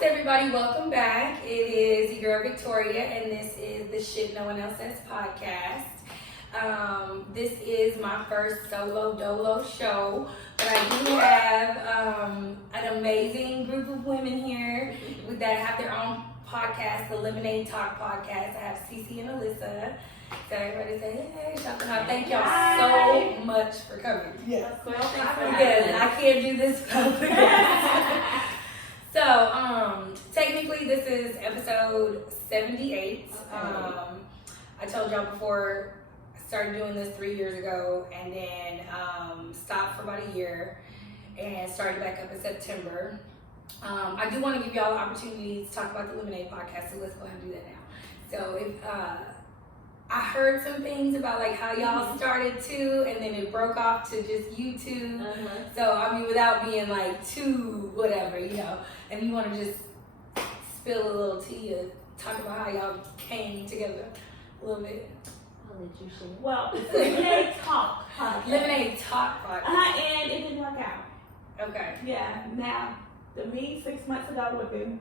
What's everybody? Welcome back. It is your girl Victoria, and this is the Shit No One Else Says podcast. This is my first solo dolo show, but I do have an amazing group of women here that have their own podcast, the Lemonade Talk podcast. I have Cece and Alyssa. So everybody say, hey, shout out. Thank y'all so much for coming. Yes. Because I can't do this without you. So, technically this is episode 78. I told y'all before, I started doing this 3 years ago and then stopped for about a year and started back up in September. I do want to give y'all the opportunity to talk about the Lemonade podcast, so let's go ahead and do that now. So if I heard some things about like how y'all started too, and then it broke off to just YouTube. So I mean, without being like too whatever, you know. And you want to just spill a little tea or talk about how y'all came together a little bit. I'll let you share. Well, it's Lemonade Talk podcast. Lemonade Talk podcast. And it didn't work out. Okay. Yeah. Now, me 6 months ago would have been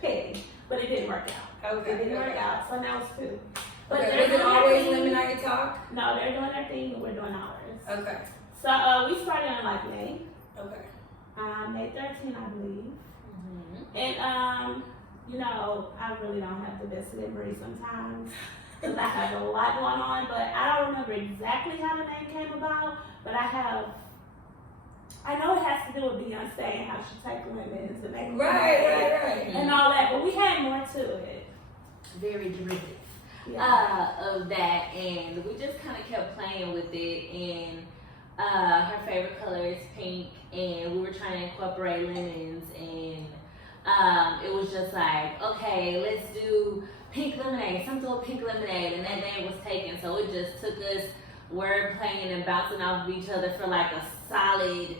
petty, but it didn't work out. Okay. It didn't work out, so now it's two. But they're was it doing always their thing. Lemonade Talk? No, they're doing their thing and we're doing ours. Okay. So we started on like May. Okay. May 13, I believe. And you know, I really don't have the best memory sometimes because I have a lot going on. But I don't remember exactly how the name came about. But I know it has to do with Beyonce and how she take women to make Right. and all that. But we had more to it. Very derivative of that, and we just kind of kept playing with it. And her favorite color is pink, and we were trying to incorporate lemons, and it was just like, okay, let's do pink lemonade, something with pink lemonade, and that name was taken. So it just took us word playing and bouncing off of each other for like a solid,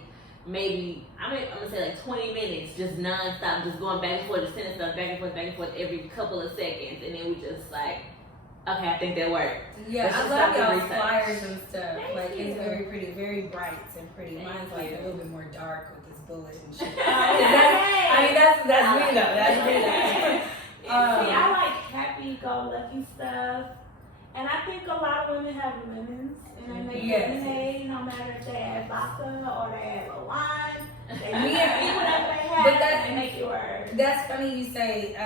maybe, I'm gonna say like 20 minutes, just non-stop, just going back and forth, just sending stuff back and forth every couple of seconds, and then we just like, okay, I think that worked. Yeah, I love y'all's flyers and stuff. Thank like you. It's very pretty, very bright and pretty. Mine's like a little bit more dark with this bullet and shit. That's me though. That's me though. See, I like happy-go-lucky stuff, and I think a lot of women have lemons, and they make lemonade, no matter if they add vodka or they add a lime. They whatever they have, But they make it work. That's funny you say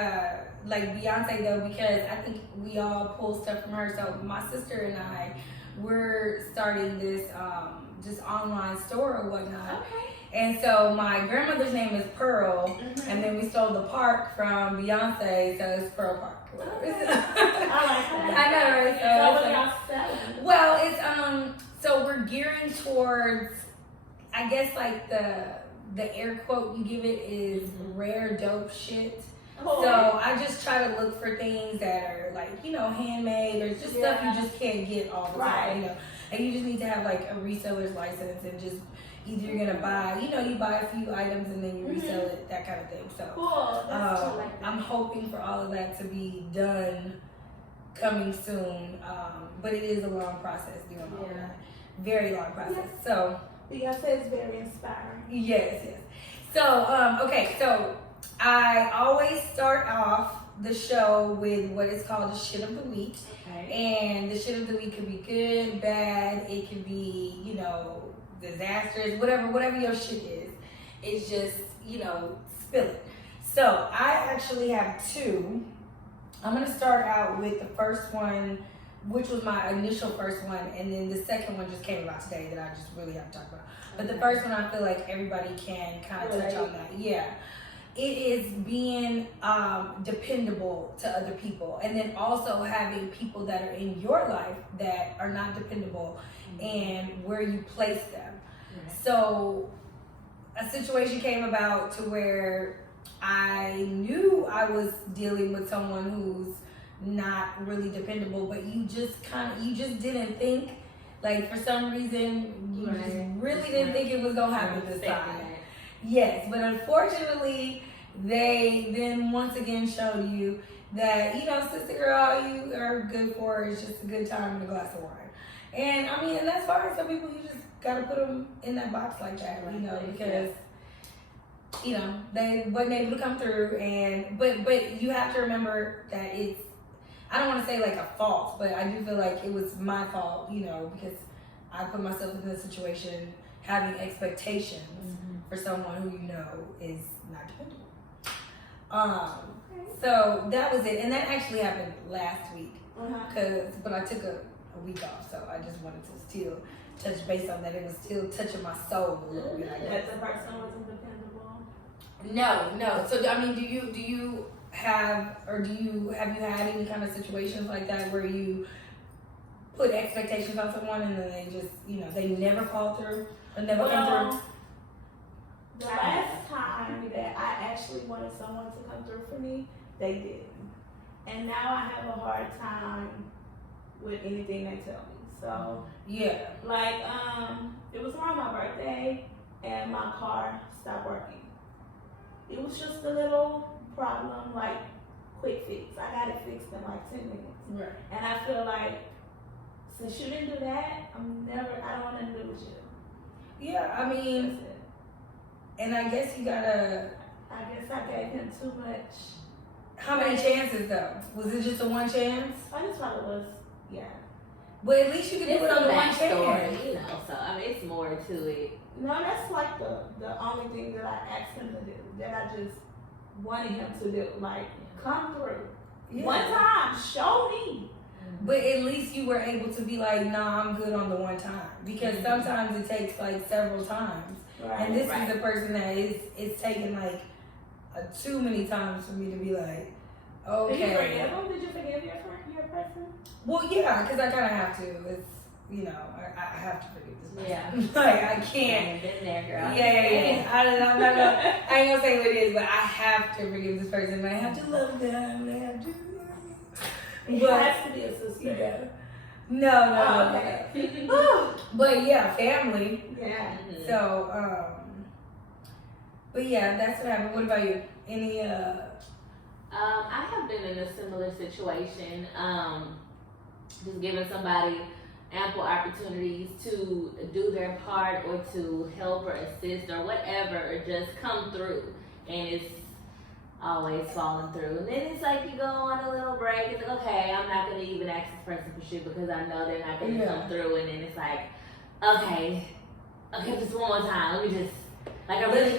like Beyonce though, because I think we all pull stuff from her. So my sister and I, we're starting this just online store or whatnot. Okay. And so my grandmother's name is Pearl, and then we stole the park from Beyonce, so it's Pearl Park. I like that. I know, right? So what y'all selling? Well, it's so we're gearing towards, I guess like the air quote you give it is rare dope shit. Cool. So I just try to look for things that are like, you know, handmade or just stuff you just can't get all the time, you know. And you just need to have like a reseller's license and just either you're gonna buy, you know, you buy a few items and then you resell it, that kind of thing. So Cool. That's cool like that. I'm hoping for all of that to be done coming soon. But it is a long process doing all of that. Very long process. So Beyonce is very inspiring. yes. So okay, so I always start off the show with what is called the shit of the week. Okay. And the shit of the week could be good, bad, it could be, you know, disastrous, whatever your shit is. It's just, you know, spill it. So I actually have two. I'm gonna start out with the first one, which was my initial first one, and then the second one just came about today that I just really have to talk about. But the first one, I feel like everybody can kind of touch on that. Yeah. It is being dependable to other people, and then also having people that are in your life that are not dependable and where you place them. So a situation came about to where I knew I was dealing with someone who's not really dependable, but you just didn't think, like for some reason you just really didn't think it was gonna happen this time. Yes, but unfortunately, they then once again showed you that, you know, sister girl, all you are good for is just a good time and a glass of wine. And I mean, and that's fine. Some people, you just gotta put them in that box like that, you know, because you know, they wasn't able to come through, and but you have to remember that it's, I don't want to say like a fault, but I do feel like it was my fault, you know, because I put myself in this situation having expectations for someone who you know is not dependable. So that was it, and that actually happened last week, but I took a week off, so I just wanted to still touch base on that. It was still touching my soul a little bit. That the person wasn't dependable. No. So I mean, do you have you had any kind of situations like that where you put expectations on someone and then they just, you know, they never fall through or never come through? The last time that I actually wanted someone to come through for me, they didn't. And now I have a hard time with anything they tell me. So yeah, like it was around my birthday and my car stopped working. It was just a little problem, like quick fix. I got it fixed in like 10 minutes. right. And I feel like since you didn't do that, I don't want nothing to do with you. Yeah, I mean, That's it. and I guess you gotta. I guess I gave him too much. How many chances though? Was it just a one chance? I just thought it was, yeah. But at least you could do It's it on a the one backstory, chance. you know. So I mean, it's more to it. No, that's like the only thing that I asked him to do, that I just wanted him to do. Like, come through. Yeah. One time, show me. But at least you were able to be like, nah, I'm good on the one time. Because sometimes it takes like several times. Right. And this is a person that it's taken like too many times for me to be like, okay. Did you forgive him? Did you forgive your person? Well, yeah, because I kind of have to. It's, you know, I have to forgive this person. Yeah. Like, I can't. Been there, girl. Yeah. I ain't gonna say what it is, but I have to forgive this person. And I have to love them. I have to. It But has to be a sister. yeah. No. Okay. But yeah, family. Yeah. So, but yeah, that's what happened. What about you? Any I have been in a similar situation. Just giving somebody ample opportunities to do their part or to help or assist or whatever, or just come through, and it's always falling through. And then it's like you go on a little break, it's like, okay, I'm not gonna even ask this person for shit because I know they're not gonna come through, and then it's like, okay, just one more time, let me just, like, I really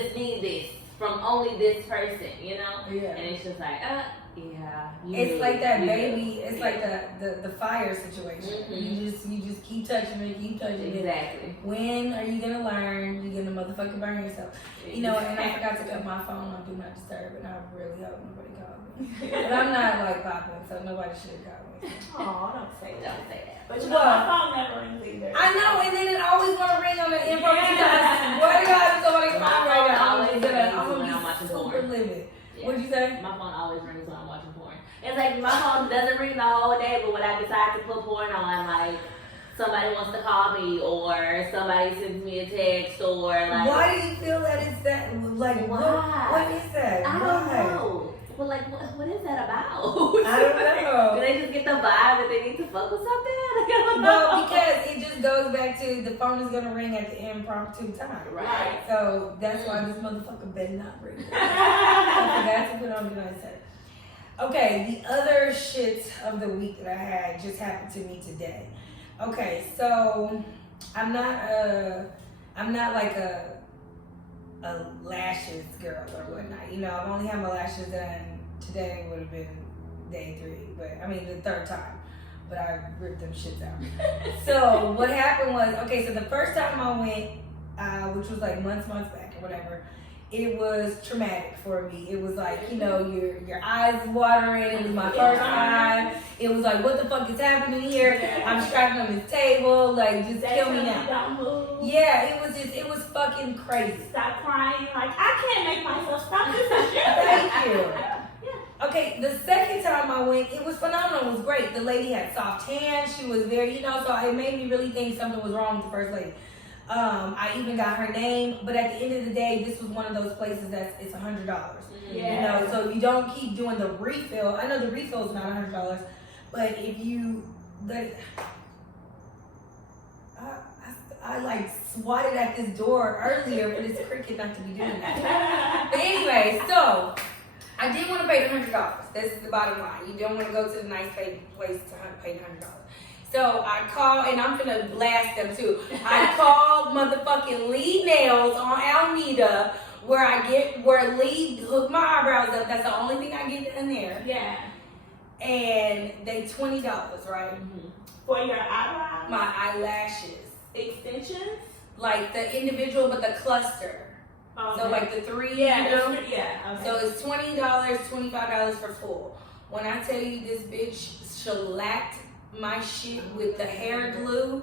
just need this from only this person, you know? Yeah. And it's just like, yeah. It's like that baby. It's like the fire situation. Mm-hmm. You just keep touching it, Exactly. When are you gonna learn? You're gonna motherfucking burn yourself. You know, and I forgot to cut my phone on Do Not Disturb, and I really hope nobody calls me. But I'm not like popping, so nobody should call me. Oh, don't say that. Don't say that. But you know, my phone never rings either. I know, and then it always wanna ring on the impromptu. What do I somebody's phone right now? I'm gonna be super livid. Yeah. What'd you say? My phone always rings when I'm watching porn. It's like my phone doesn't ring the whole day, but when I decide to put porn on, like somebody wants to call me or somebody sends me a text or like. Why do you feel that it's that? Like, what is that? I don't know. Well, like, what is that about? I don't know. Do they just get the vibe that they need to fuck with something? I don't know. No, because it just goes back to the phone is gonna ring at the impromptu time. Right. So that's why this motherfucker better not ring. I forgot to put on the night set. Okay, the other shit of the week that I had just happened to me today. Okay, so I'm not like a lashes girl or whatnot. You know, I've only had my lashes done today. Would have been day 3, but I mean the 3rd time. But I ripped them shits out. So what happened was, okay, so the first time I went, which was like months back or whatever, it was traumatic for me. It was like, you know, your eyes watering. It was my first time. It was like, what the fuck is happening here? I'm strapped on this table. Like, just kill me now. Don't move. Yeah, it was fucking crazy. Stop crying. Like, I can't make myself stop this shit. Thank you. Okay, the second time I went, it was phenomenal. It was great. The lady had soft hands. She was very, you know, so it made me really think something was wrong with the first lady. I even got her name, but at the end of the day, this was one of those places it's $100. Yeah. You know, so you don't keep doing the refill. I know the refill is not $100, but if you, I like swatted at this door earlier for this cricket not to be doing that. But anyway, so I didn't want to pay the $100. This is the bottom line. You don't want to go to the nice place to pay the $100. So I called, and I'm gonna blast them too. I called motherfucking Lee Nails on Alameda, where Lee hooked my eyebrows up. That's the only thing I get in there. Yeah. And they $20, right? Mm-hmm. For your eyebrows? My eyelashes. Extensions? Like the individual, but the cluster. Okay. So like the three, Yeah, you know? yeah. Okay. So it's $20, $25 for full. When I tell you this bitch shellacked my shit with the hair glue,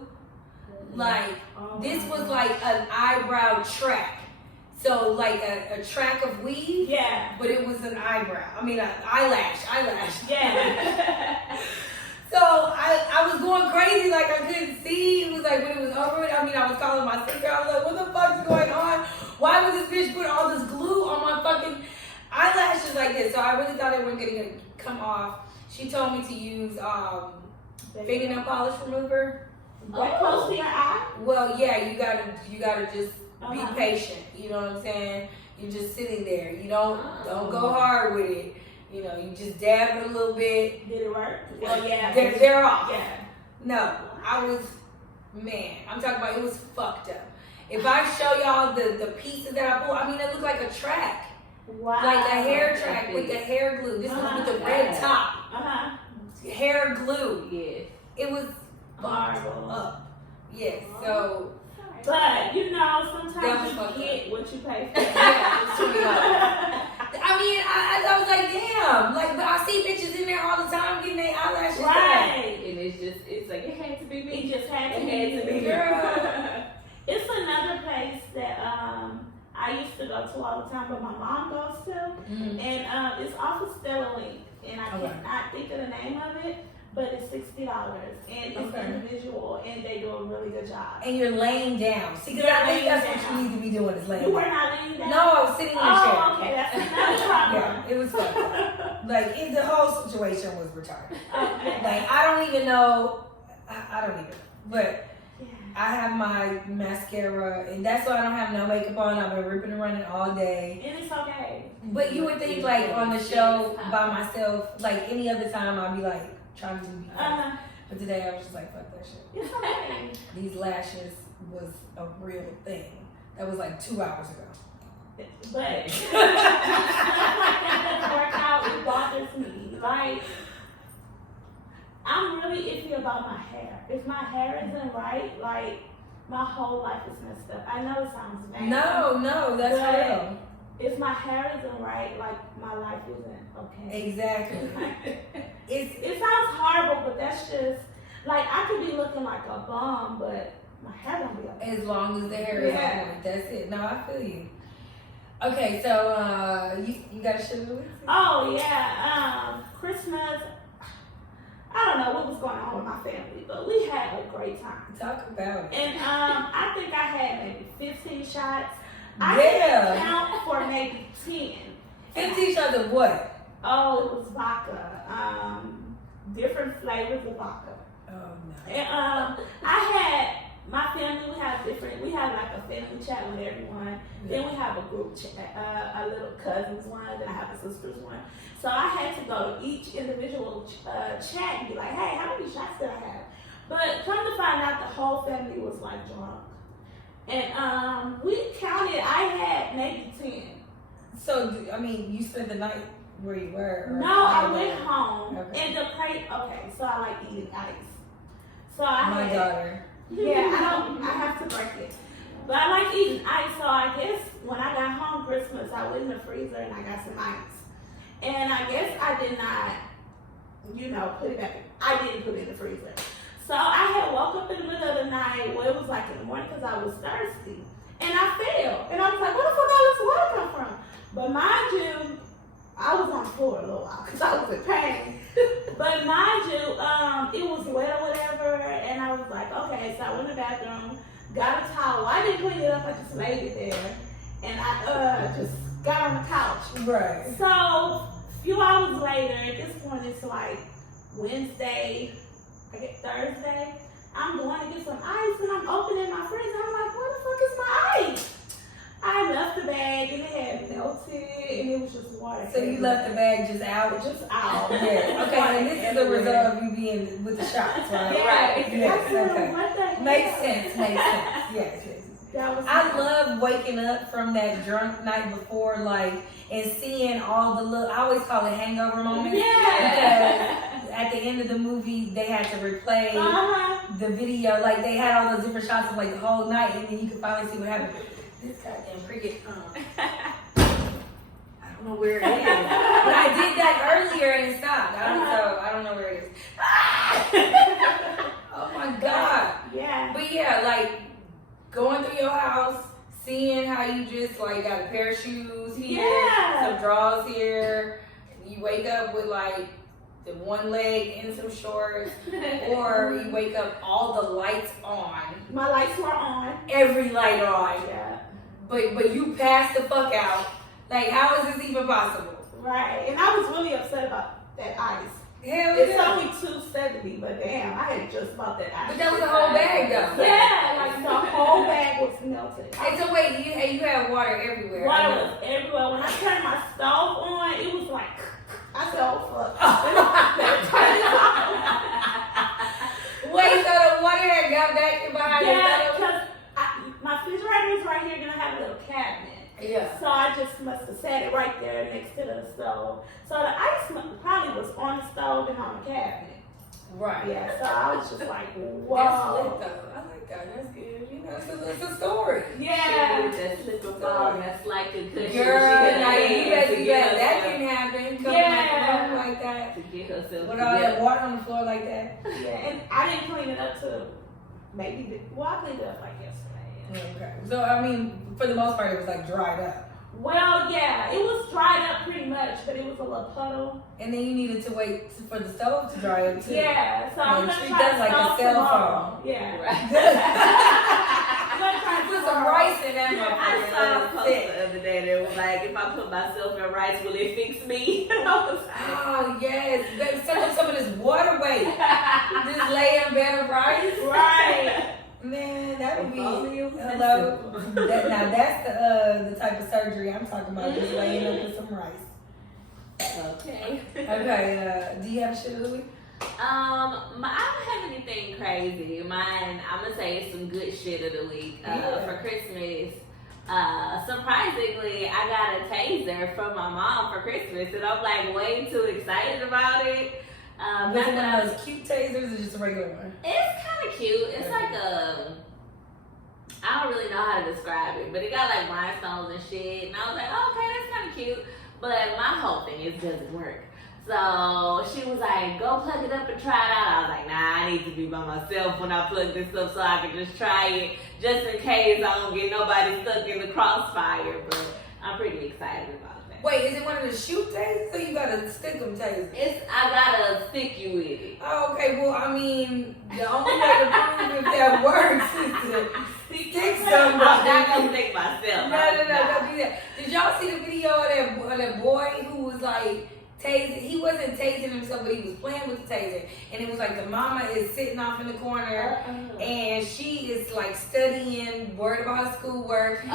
like this was like an eyebrow track. So like a track of weave, yeah, but it was an eyebrow. I mean, an eyelash. Yeah. So I was going crazy, like I couldn't see. It was like when it was over with. I mean, I was calling my sister. I was like, what the fuck is going on? Why would this bitch put all this glue on my fucking eyelashes like this? So I really thought it wasn't gonna come off. She told me to use fingernail polish remover. Like close to your eye? Well, yeah, you gotta just be Uh-huh. patient. You know what I'm saying? You're just sitting there. You don't go hard with it. You know, you just dab it a little bit. Did it work? Well, yeah. They're off. Yeah. No, I'm talking about it was fucked up. If I show y'all the pieces that I pulled, I mean, it looked like a track. Wow. Like a hair track with the hair glue. This was with the red top. Uh-huh. Hair glue. Yes. It was fucked Horrible. up. Yes, so. But, you know, sometimes That you was get what you pay for. Yeah, it's $20. I mean, I was like, damn. Like, but I see bitches in there all the time getting their eyelashes done. Right. And it's like, it had to be me. It just had to It be. Girl. It's another place that I used to go to all the time, but my mom goes to. Mm-hmm. And it's off of Stella Link. And I Okay. cannot think of the name of it, but it's $60. And it's Okay. individual, and they do a really good job. And you're laying down. See, because You're I think laying that's down. what you need to be doing is laying You were down. not laying down? No, I was sitting in a chair. Oh, okay. That's another problem. Yeah, it was fucked up. Like, the whole situation was retarded. Okay. Like, I don't even know. I don't even. But Yeah. I have my mascara, and that's why I don't have no makeup on. I've been ripping and running all day. And it's okay. But you would think, like, on the show by myself, like, any other time, I'd be, like, trying to be Uh-huh. But today, I was just like, fuck that shit. It's okay. These lashes was a real thing. That was, like, 2 hours ago. But stuff like that doesn't work out. It bothers me. Like, I'm really iffy about my hair. If my hair isn't right, like, my whole life is messed up. I know it sounds bad. No, that's But real. if my hair isn't right, like, my life isn't okay. Exactly. It sounds horrible, but that's just, like, I could be looking like a bum, but my hair don't be okay. As long as the hair is Yeah. on, that's it. No, I feel you. Okay, so you got a shit of the week? Oh, yeah. Christmas, I don't know what was going on with my family, but we had a great time. Talk about it. And I think I had maybe 15 shots. Yeah. I didn't count for maybe 10. 15 shots of what? Oh, it was vodka. Different flavors of vodka. Oh, no. And I had my family. We have like a family chat with everyone. Then we have a group chat, a little cousins one. Then I have a sisters one. So I had to go to each individual chat and be like, hey, how many shots did I have? But come to find out, the whole family was like drunk. And we counted. I had maybe 10. So, I mean, you spent the night where you were? Or No, I went home. Okay. And the crate. Okay, so I like eating ice. So I My had. daughter. Yeah, I have to break it. But I like eating ice, so I guess when I got home Christmas, I went in the freezer and I got some ice. And I guess I did not, put it back. I didn't put it in the freezer. So I had woke up in the middle of the night, well, it was like in the morning because I was thirsty. And I fell. And I was like, where the fuck all this water come from? But mind you, I was on the floor a little while because I was in pain. But mind you, it was wet or whatever, and I was like, okay, so I went to the bathroom, got a towel. I didn't clean it up, I just laid it there, and I just got on the couch. Right. So, a few hours later, at this point, it's like Wednesday, I guess Thursday, I'm going to get some ice and I'm opening my fridge and I'm like, where the fuck is my ice? I left the bag and it had melted and it was just water. So you left the bag just out? Just out. Yeah. Okay, and this is the result of you being with the shots, right? Yeah, Right. Yes, okay. What the hell? Makes sense. Yes. That was I love waking up from that drunk night before, like, and seeing all the little, I always call it hangover moments. Yeah. Because at the end of the movie, they had to replay Uh-huh. the video. Like, they had all those different shots of, like, the whole night, and then you could finally see what happened. This goddamn cricket, I don't know where it is. But I did that earlier and it stopped. So I don't know where it is. Oh my God. Yeah. But yeah, like, going through your house, seeing how you just like got a pair of shoes here, Yeah. some drawers here, you wake up with like the one leg in some shorts, or you wake up all the lights on, My lights were on. every light on, Yeah. but you passed the fuck out. Like, how is this even possible? Right. And I was really upset about that ice. Hell It's yeah. only $2.70, but damn, I had just bought that ice. But that was a whole bag though. Yeah, like the whole bag was melted. Hey, so wait, you had water everywhere. I Water know. was everywhere. When I turned my stove on, it was like, I said, oh fuck. Turn it off. Wait, so the water had got back in behind the Yeah, stove? because my refrigerator was right here, gonna have a little cabinet. Yeah. So I just must have set it right there next to the stove. So the ice probably was on the stove and on the cabinet. Right. Yeah, so I was just like, That's lit whoa. though. I like that. That's good. You know, it's a story. Yeah. That slip and fall, that's like a cushion. Girl, now you to see get that herself- can happen. Coming Yeah. out the room like that. to get herself With all that together. water on the floor like that. Yeah, and I didn't clean it up till maybe, I cleaned it up like yesterday. Okay. So, I mean, for the most part, it was like dried up. Well, yeah, it was dried up pretty much, but it was a little puddle. And then you needed to wait for the stove to dry up too. Yeah, so I'm Yeah, gonna treat try that to like a stove cell tomorrow. phone. Yeah. Right. I'm gonna try to Put some rice in that I motherfucker. saw a post the other day that was like, if I put myself in rice, will it fix me? I was like, Oh, yes. Baby, some of this water weight. Just lay in bed of rice. Right. Man, that would be Only it was that hello. simple. Now that's the type of surgery I'm talking about. Just laying up with some rice. Okay. Okay. Do you have shit of the week? I don't have anything crazy. Mine, I'm gonna say it's some good shit of the week. Yeah. For Christmas, surprisingly, I got a taser from my mom for Christmas, and I'm like way too excited about it. Was Not it one that of those cute tasers or just a regular one? It's kind of cute. It's like I don't really know how to describe it, but it got like rhinestones and shit. And I was like, oh, okay, that's kind of cute. But my whole thing is, does it work? So she was like, go plug it up and try it out. I was like, nah, I need to be by myself when I plug this up so I can just try it, just in case I don't get nobody stuck in the crossfire. But I'm pretty excited about that. Wait, is it one of the shoot tasers or you got a stick 'em taser? I gotta stick you with it. Oh, okay. Well, I mean, the only way to prove if that works is to stick I'm not somebody. gonna stick myself. No, don't do that. Did y'all see the video of that boy who was like tasing? He wasn't tasing himself, but he was playing with the taser. And it was like the mama is sitting off in the corner and she is like studying, worried about her schoolwork. This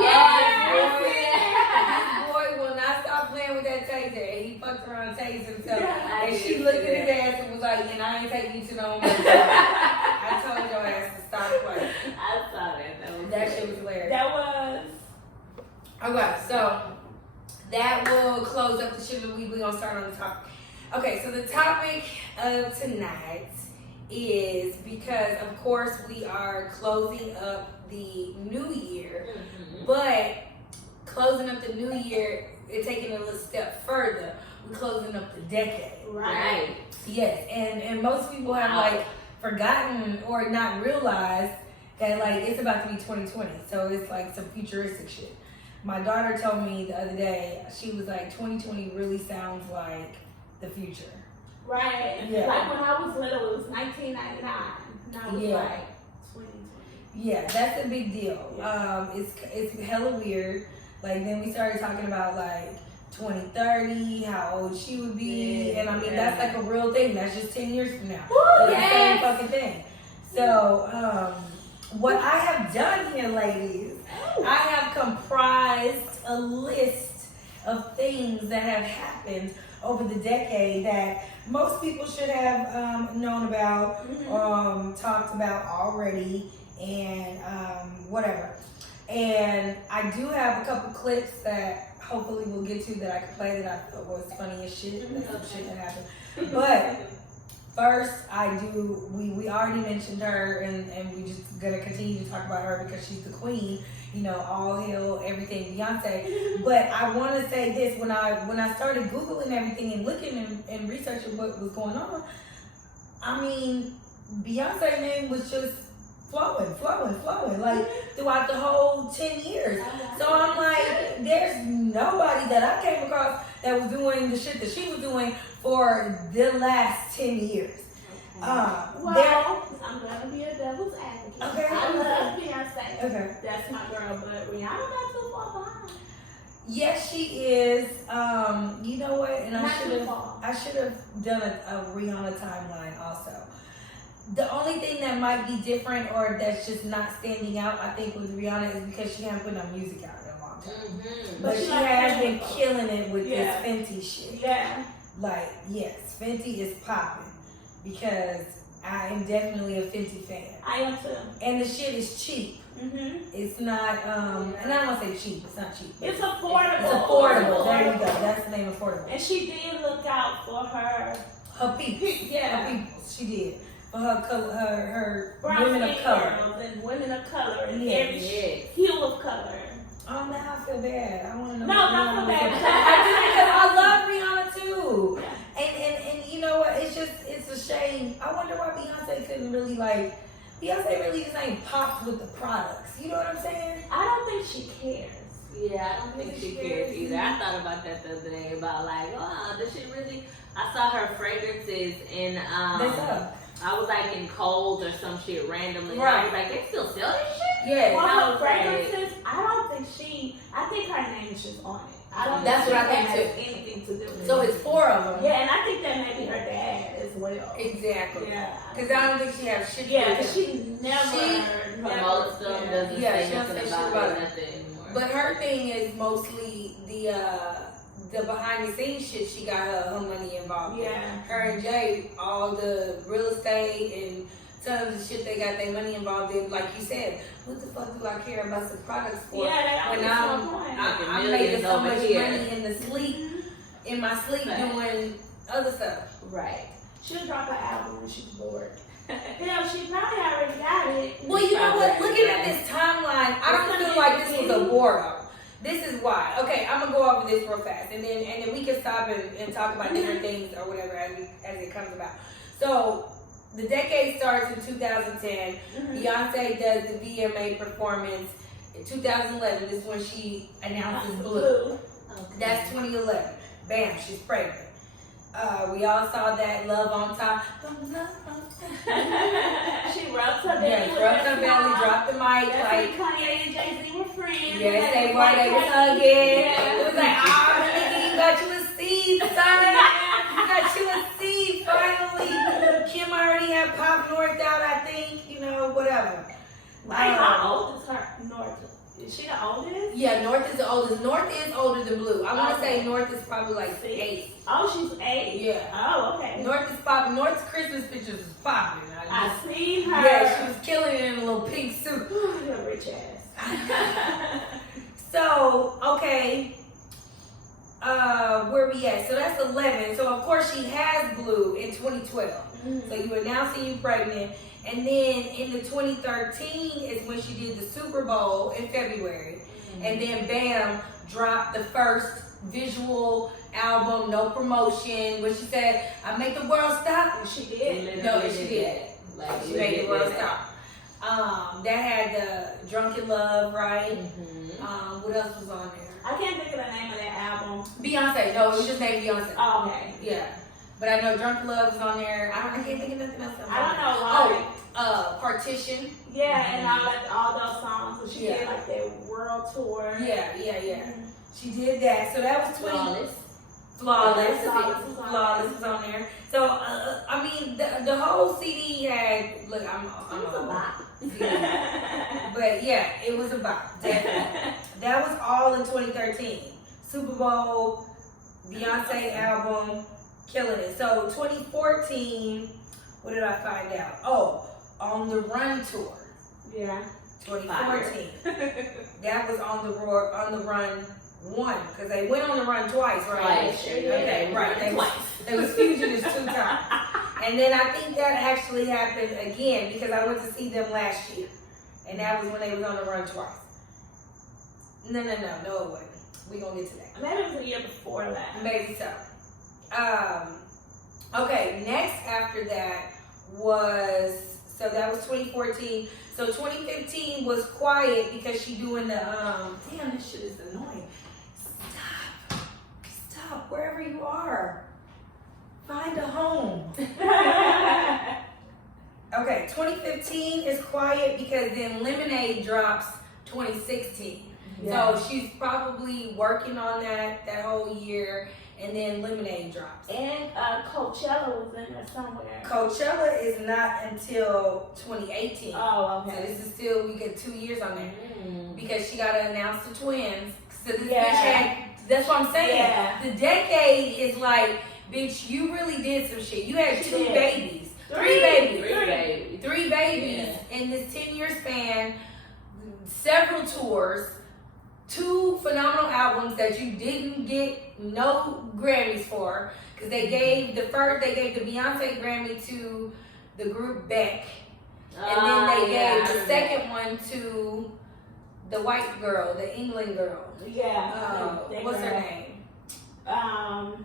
boy will not stop playing with that taser. And he fucked around and tased himself. Yeah, And she looked at his ass and was like, and I ain't taking you to no more. I told your ass to stop playing. I saw that. That shit was hilarious. That was. Okay, so that will close up the shit of the week. We're gonna start on the topic. Okay, so the topic of tonight is because of course we are closing up the new year, but closing up the new year and taking it a little step further, we're closing up the decade. Right. Yes, and most people have like forgotten or not realized that like it's about to be 2020, so it's like some futuristic shit. My daughter told me the other day, she was like, 2020 really sounds like the future. Right. Yeah. Like when I was little, it was 1999. Now it's Yeah. like 2020. Yeah, that's a big deal. It's hella weird. Like then we started talking about like 2030, how old she would be, and I mean that's like a real thing. That's just 10 years from now. Woo, It's the same yes. fucking thing. So, what I have done here, ladies, I have comprised a list of things that have happened over the decade that most people should have known about, talked about already, and whatever. And I do have a couple clips that hopefully we'll get to that I can play that I thought was funny as shit. That's some shit that happened. But first, we already mentioned her, and we just gonna continue to talk about her because she's the queen. You know, all hail everything Beyonce. But I want to say this: when I started Googling everything and looking and researching what was going on, I mean, Beyonce's name was just flowing, like throughout the whole 10 years. So I'm like, there's nobody that I came across that was doing the shit that she was doing for the last 10 years. Well, I'm gonna be a devil's advocate. Okay. I love Beyonce. Okay. That's my girl, but Rihanna not too far behind. Yes, she is. You know what? And Not too far. I should have done a Rihanna timeline also. The only thing that might be different or that's just not standing out, I think, with Rihanna is because she hasn't put no music out in a long time. But she has been killing it with this Fenty shit. Yeah. Like, yes, Fenty is popping because I am definitely a Fenty fan. I am too. And the shit is cheap. It's not, and I don't want to say cheap. It's not cheap. It's affordable. It's affordable. There you go. That's the name, affordable. And she did look out for her people. Yeah. Her people. She did. For her color, her brown women of color. girls and women of color and Yes. every hue of color. Oh, now I feel bad. I want to know. No, don't feel bad. I do because I love Rihanna too. Yeah. And you know what? It's a shame. I wonder why Beyonce couldn't really Beyonce really just ain't popped with the products. You know what I'm saying? I don't think she cares. Yeah, I don't think she cares either. I thought about that the other day about does she really? I saw her fragrances in That's up. I was like in Kohl's or some shit randomly. Right. I was like, they still sell this shit? Yeah. Well, I her was like, fragrances, I think her name is just on it. I don't That's think what I that think has anything to do with So it. it's 4 of them. Yeah, and I think that may be her dad as well. Exactly. Yeah. Because I don't think she has shit to do Yeah, with because it. she never Promotes them, doesn't Yeah, say she don't nothing say shit about about it, it. nothing anymore. But her thing is mostly the behind the scenes shit she got her money involved in. Yeah. Her and Jay, all the real estate and tons of shit they got their money involved in. Like you said, what the fuck do I care about some products for? Yeah, when I'm making so much money in my sleep doing other stuff. Right. She'll drop an album when she's bored. Yeah, she probably already got it. Well, you know what? Looking at this timeline, I don't feel like this was a war though. This is why. Okay, I'm gonna go over this real fast, and then we can stop and talk about different things or whatever as it comes about. So the decade starts in 2010. Beyonce does the VMA performance in 2011. This is when she announces Blue. Okay. That's 2011. Bam, she's pregnant. We all saw that Love on Top. She rubbed her belly. Yes, rubbed her belly, dropped the mic. That's Like, when Kanye and Jay-Z were friends. yes, they were. They was hugging. Yeah. It was like, nigga, you got you a seed, son. You got you a seed, finally. Kim already had Pop North out, I think. You know, whatever. How old is her? North? Is she the oldest? Yeah, North is the oldest. North is older than Blue. I want to say North is probably like 8. Oh, she's 8. Yeah. Oh, okay. North is popping. North's Christmas pictures was popping. I seen her. Yeah, she was killing it in a little pink suit. You're a rich ass. So, okay. Where we at? So that's 11. So of course she has Blue in 2012. So you announcing you pregnant. And then in the 2013 is when she did the Super Bowl in February. And then bam, dropped the first visual album, no promotion, where she said, I make the world stop. And she did. No, she did. Like, She made the world stop. That had the Drunken Love, right? What else was on there? I can't think of the name of that album. Beyonce. No, it was just named Beyonce. Oh, okay. Yeah. But I know Drunken Love was on there. I can't think of nothing else. I don't know why. Partition. Yeah, and all those songs. So she Yeah. did like that world tour. Yeah. She did that. So that was 20. Flawless. Flawless. Flawless Flawless was on there. So, I mean, the whole CD had, look, I'm It was a lot. But yeah, it was a bop, definitely. That was all in 2013. Super Bowl, Beyonce album, killing it. So 2014, what did I find out? Oh, On the Run tour. Yeah. 2014. That was On the Run 1, because they went on the run twice, right? Twice. Okay, right. They was fugitives 2 times. And then I think that actually happened again because I went to see them last year. And that was when they was on the run twice. No, it wasn't. We gonna get to that. Maybe it was the year before that. Maybe so. Okay, next after that was, so that was 2014. So 2015 was Quiet because she doing the, damn, this shit is annoying. Stop, wherever you are. Find a home. Okay, 2015 is Quiet because then Lemonade drops 2016. Yeah. So she's probably working on that whole year, and then Lemonade drops. And Coachella was in there somewhere. Coachella is not until 2018. Oh, So okay. this is still, we get 2 years on there. Because she got to announce the twins. So this Yeah. bitch had, that's what I'm saying. Yeah. The decade is like, bitch, you really did some shit. You had She 2 did. babies. 3 Three babies. babies. 3 babies in this 10-year span, several tours, 2 phenomenal albums that you didn't get no Grammys for, because they gave the Beyonce Grammy to the group Beck, and then they gave the second one to the white girl, the England girl. Yeah. What's her name?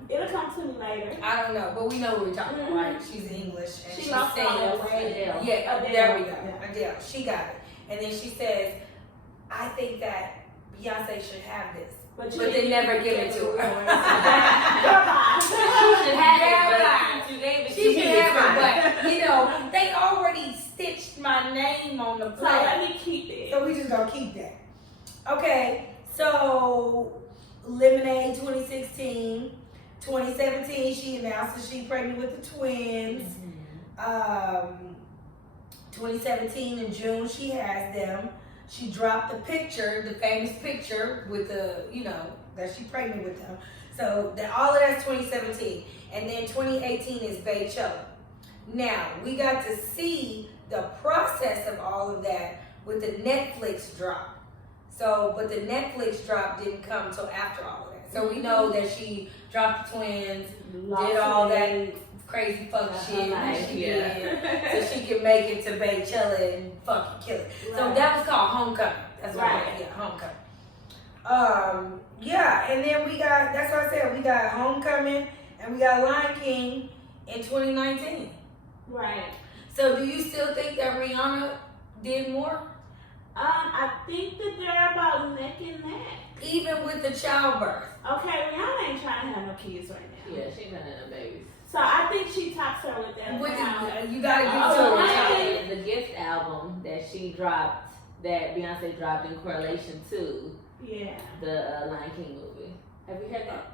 It'll come to me later. I don't know, but we know what we're talking about, right? She's English and She she lost sings. all that weight. Adele. Yeah, Adele. there we go. Yeah. Adele, she got it. And then she says, I think that Beyonce should have this. But they never give it to her. Goodbye. She should have it, Yeah. but you gave it She to should me. have it, but, you know, they already stitched my name on the So plate. let me keep it. So we just gonna keep that. Okay, so Lemonade 2016. 2017, she announces she's pregnant with the twins. 2017 in June, she has them. She dropped the picture, the famous picture with the, that she's pregnant with them. So all of that's 2017. And then 2018 is Beychella. Now, we got to see the process of all of that with the Netflix drop. So, but the Netflix drop didn't come till after all of that. So we know that she dropped the twins, did all that crazy fucking shit that she did, so she could make it to Beychella and fucking kill it. So that was called Homecoming. That's right. Yeah, Homecoming. Yeah, and then we got, that's what I said, we got Homecoming and we got Lion King in 2019. Right. So do you still think that Rihanna did more? I think that they're about neck and neck. Even with the childbirth. Okay, Rihanna ain't trying to have no kids right now. Yeah, she ain't got no babies. So I think she tops her with that. You gotta give it to Oh, her. and the gift album that she dropped, that Beyonce dropped in correlation to the Lion King movie. Have you heard that?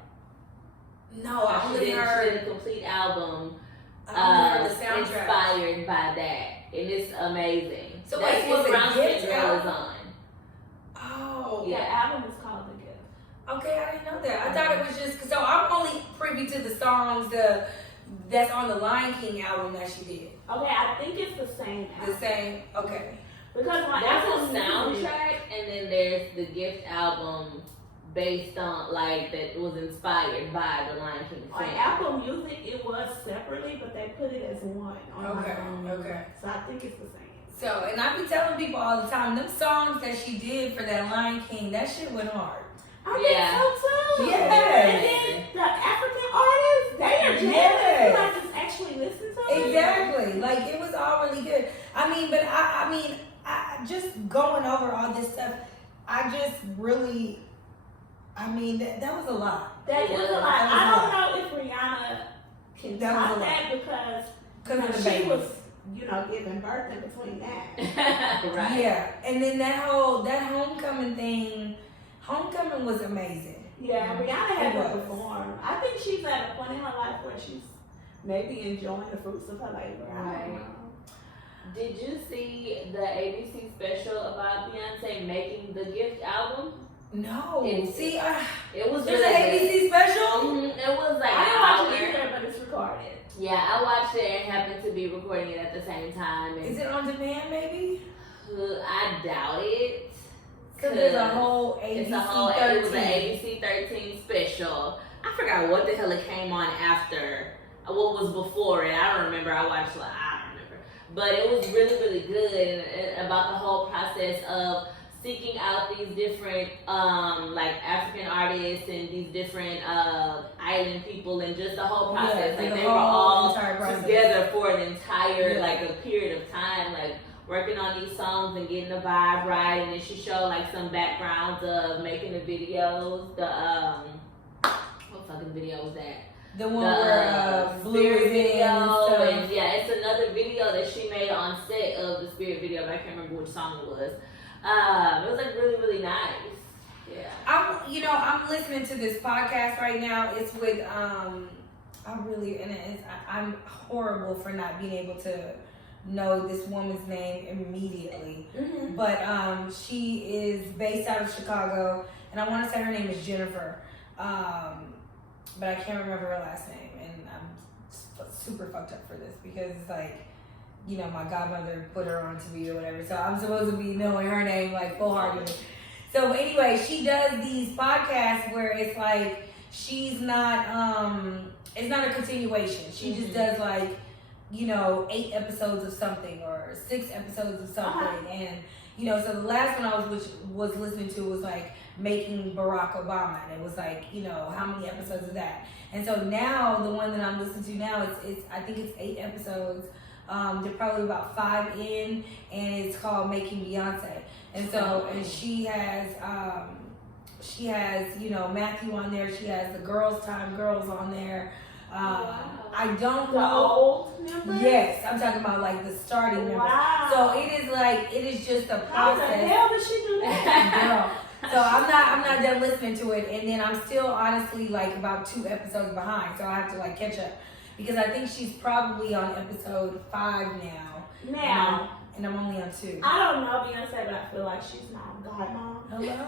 No, I only She did heard a complete album I only heard the soundtrack. inspired by that, and it's amazing. So that's wait, what is it Brown gift Skin Girl is album? on. Oh, The album is called The Gift. okay, I didn't know that. I thought it was just, so I'm only privy to the songs that's on the Lion King album that she did. Okay, I think it's the same album. The same, okay. Because my There's album a soundtrack, and then there's the gift album based on, that was inspired by the Lion King On film. Apple Music, it was separately, but they put it as one. Okay. So I think it's the same. So, and I be telling people all the time, them songs that she did for that Lion King, that shit went hard. I think so too. Yeah. And then the African artists, they are just Yes. I just actually listen to it. Exactly. Like, it was all really good. I mean, but I just going over all this stuff, I just really, that was a lot. That is a lot. I don't know if Rihanna can That was top a lot. that because of the she baby. was, giving birth in between that. Right. Yeah, and then that Homecoming thing, Homecoming was amazing. Yeah, Rihanna had to perform. I think she's at a point in her life where she's maybe enjoying the fruits of her labor. Right. Did you see the ABC special about Beyonce making the Gift album? No. It was there's really an ABC special? Mm-hmm. It was like I didn't watch it either, but it's recorded. Yeah, I watched it and happened to be recording it at the same time. And is it on demand, maybe? I doubt it. Because there's a whole ABC 13. It was an ABC 13 special. I forgot what the hell it came on after. What was before it? I don't remember. I don't remember. But it was really, really good and about the whole process of seeking out these different like African artists and these different island people and just the whole process. Yeah, like they were all together together for an entire like a period of time, like working on these songs and getting the vibe right. And then she showed like some backgrounds of making the videos. What fucking video was that? The one where Blue is video, in and yeah, it's another video that she made on set of the Spirit video, but I can't remember which song it was. It was like really, really nice. Yeah. I'm listening to this podcast right now. It's with I'm horrible for not being able to know this woman's name immediately. Mm-hmm. But she is based out of Chicago, and I want to say her name is Jennifer. But I can't remember her last name, and I'm super fucked up for this because it's like, my godmother put her on to me or whatever, so I'm supposed to be knowing her name like full-heartedly. So anyway, she does these podcasts where it's like she's not, it's not a continuation. She just does like, 8 episodes of something or 6 episodes of something, and so the last one I was listening to was like making Barack Obama, and it was like, how many episodes of that? And so now the one that I'm listening to now, it's I think it's 8 episodes. They're probably about 5 in, and it's called Making Beyonce. And so, and she has Matthew on there. She has the Girls Time Girls on there. I don't know. The old members? Yes, I'm talking about like the starting members. Wow. So it is just a process. How the hell did she do that? Girl. So I'm not done listening to it, and then I'm still honestly like about 2 episodes behind. So I have to like catch up because I think she's probably on episode 5 now. And I'm only on 2. I don't know Beyonce, but I feel like she's not godmom. Hello?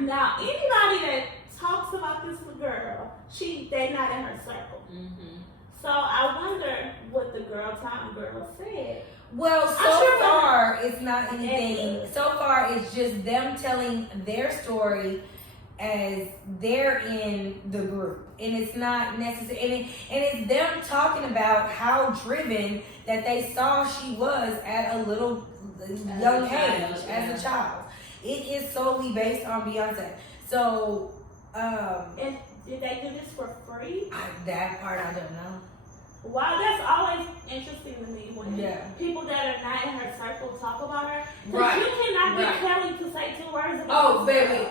Now, anybody that talks about this little girl, they not in her circle. Mm-hmm. So I wonder what the Girl Time girl said. Well, so far it's not anything. So far it's just them telling their story as they're in the group, and it's not necessary. And it's them talking about how driven that they saw she was at a little young age as a child. It is solely based on Beyonce. So, and did they do this for free? That part I don't know. Wow, that's always interesting to me when people that are not in her circle talk about her. Because you cannot get Kelly to say 2 words about Oh, baby.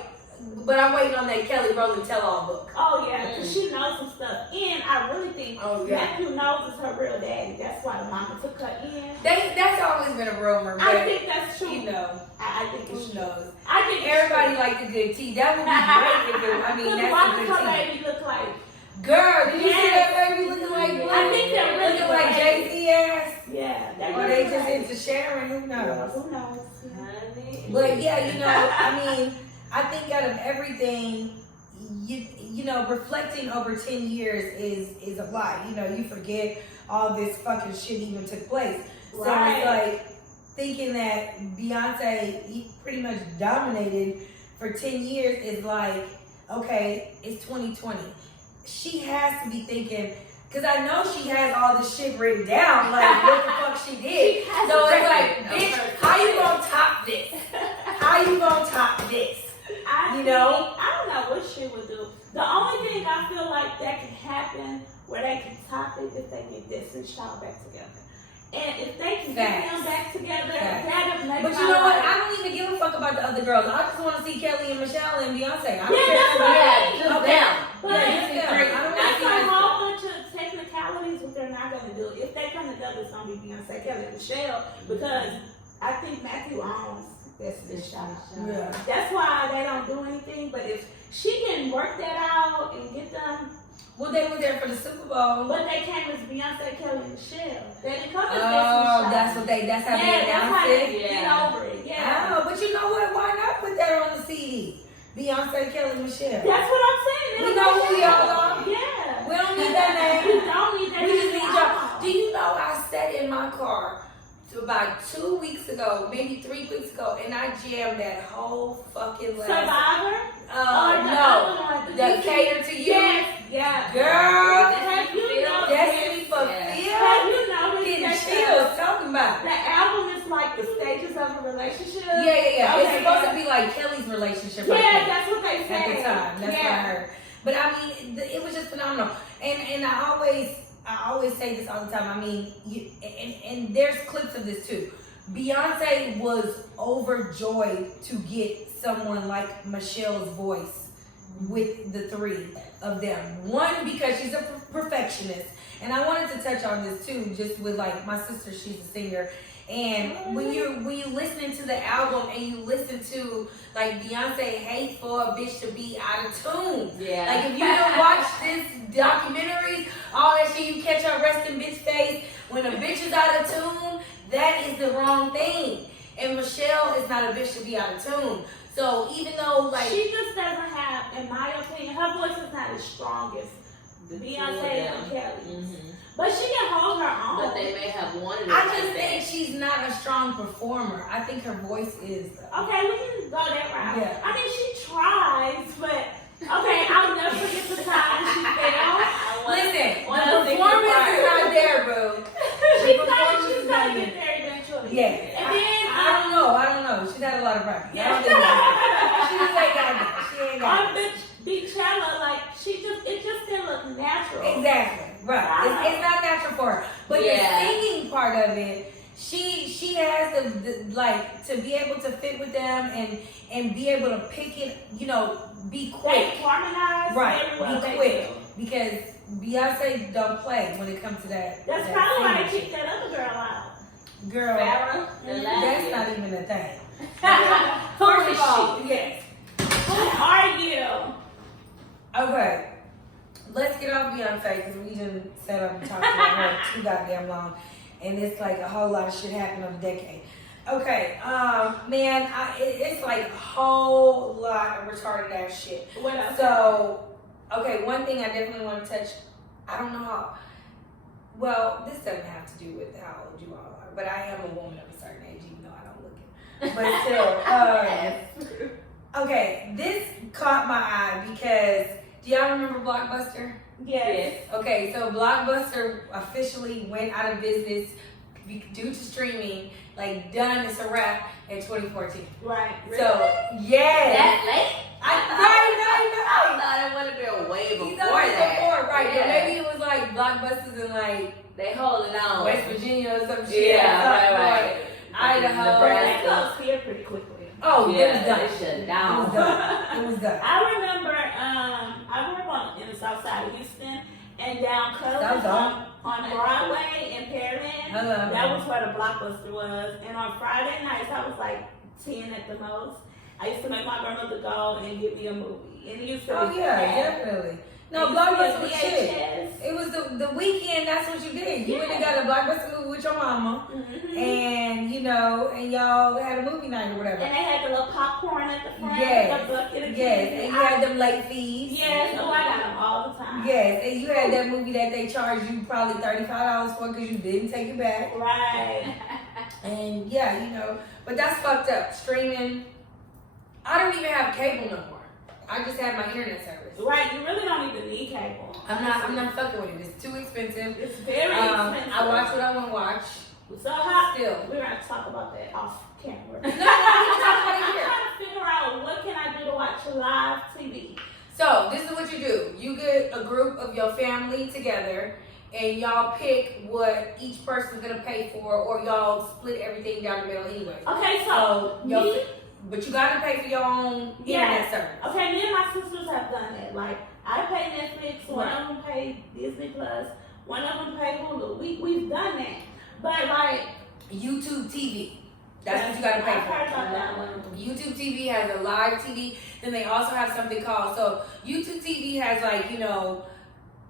But I'm waiting on that Kelly Rowland tell-all book. Oh, yeah, because she knows some stuff. And I really think Matthew knows it's her real daddy. That's why the mama took her in. That's always been a rumor. I think that's true. I think it's true. I think everybody liked the good tea. That would be great if it, I mean, that's why a good does her tea. baby look like? Girl, did you see that baby looking like Blue? I think they're really looking like Jay-Z ass. Yeah. Or they just into Sharon, who knows? Who knows? But I mean, I think out of everything, reflecting over 10 years is a lot. You forget all this fucking shit even took place. So it's like thinking that Beyonce pretty much dominated for 10 years is like, okay, it's 2020. She has to be thinking, because I know she has all this shit written down, like what the fuck she did. So it's like, bitch, how you gonna top this? How you gonna top this? I don't know what she would do. The only thing I feel like that can happen where they can top it if they get this and Shaw back together. And if they can get them back together, that'll make. But you know what? I don't even give a fuck about the other girls. I just want to see Kelly and Michelle and Beyonce. That's right. Just them. But there's a whole bunch of technicalities what they're not going to do. If they come together, it's going to be Beyonce, Kelly, and Michelle, because I think Matthew owns this shot. Yeah. That's why they don't do anything. But if she can work that out and get them. Well, they were there for the Super Bowl. But they came as Beyonce, Kelly, and Michelle. They didn't come as Oh, that's how they announced it. Get over it. Yeah. Oh, but you know what? Why not put that on the CD? Beyonce, Kelly, Michelle. That's what I'm saying. We know who y'all are. Yeah. We don't need that name. We don't need that We name. just need y'all. Do you know I sat in my car about 2 weeks ago, maybe 3 weeks ago, and I jammed that whole fucking last. Survivor? No. The Cater to You. Yes. Yeah. Girl. Have you noticed? Destiny Fulfilled. Have you noticed Getting that chills talking about the it. album is like the stages of a relationship? Yeah. Okay, It's supposed to be like Kelly's relationship. I Yeah, think, that's what they say. at the time. That's what I heard. But I mean, it was just phenomenal. And I always say this all the time. I mean, and there's clips of this too. Beyonce was overjoyed to get someone like Michelle's voice with the three of them. One, because she's a perfectionist. And I wanted to touch on this too, just with like my sister, she's a singer. And when you listening to the album and you listen to like Beyonce hate for a bitch to be out of tune. Yeah. Like if you don't watch this documentaries, all that shit, you catch her resting bitch face. When a bitch is out of tune, that is the wrong thing. And Michelle is not a bitch to be out of tune. So even though like she just doesn't have, in my opinion, her voice is not as strong as Beyonce and Kelly. But she can hold her own. But they may have wanted it. I just think she's not a strong performer. I think her voice is. Okay, we can go that route. Yeah. I mean, she tries, but okay, I'll never forget the time she failed. Listen, the performance is not there, boo. She's gonna get there eventually. Yeah. And then I don't know. She's had a lot of practice. Yeah. She just ain't got it. She ain't got it. Beachella, like it just didn't look natural. Exactly. Right. It's not natural for her. But the singing part of it, she has the like to be able to fit with them and be able to pick it, be quick. They harmonize very well. Be quick. Because Beyonce don't play when it comes to that. That's that probably why they singing kicked that other girl out. Girl, Farrah, that's not even a thing. First of all, yes. who are you? Okay, let's get off Beyonce because we didn't set up and talk about her too goddamn long, and it's like a whole lot of shit happened on the decade. Okay, man, it's like a whole lot of retarded ass shit. What else? So, okay, one thing I definitely want to touch. I don't know how. Well, this doesn't have to do with how old you all are, but I am a woman of a certain age, even though I don't look it. But still, okay, this caught my eye because do y'all remember Blockbuster? Yes. Okay, so Blockbuster officially went out of business due to streaming. Like done, it's a wrap in 2014. Right. So yes. That late? I thought it would have been way before that. Right? Yeah. But maybe it was like Blockbusters in like They holding on. West Virginia or some shit. Yeah, right. Idaho. They closed here pretty quickly. Oh, Yeah, it was done. they shut down. It was done. I remember, I worked in the south side of Houston and down South Coast on Broadway in Pearland. Hello. That was where the Blockbuster was. And on Friday nights, I was like 10 at the most. I used to make my grandmother go and get me a movie. And it used to be Definitely. No, Blockbuster was shit. It was the weekend, that's what you did. You went and got a Blockbuster movie with your mama. Mm-hmm. And, and y'all had a movie night or whatever. And they had the little popcorn at the front. Yes. The bucket of Yes, candy. and you had them late fees. Yes, oh, I got them all the time. Yes, and you had that movie that they charged you probably $35 for because you didn't take it back. Right. And but that's fucked up. Streaming. I don't even have cable no more. I just have my internet service. Right, you really don't even need cable. I'm not fucking with it. It's too expensive. It's very expensive. I watch what I want to watch. So how? Still. We're gonna talk about that off camera. No, we can talk about it I'm here. trying to figure out what can I do to watch live TV. So this is what you do. You get a group of your family together and y'all pick what each person's gonna pay for, or y'all split everything down the middle anyway. Okay, so but you gotta pay for your own internet service. Okay, me and my sisters have done it. Like I pay Netflix, one Right. of them pay Disney Plus, one of them pay Hulu. We've done that. But like YouTube TV. That's what you gotta pay I've heard for. about that one. YouTube TV has a live TV. Then they also have something called, so YouTube TV has like, you know,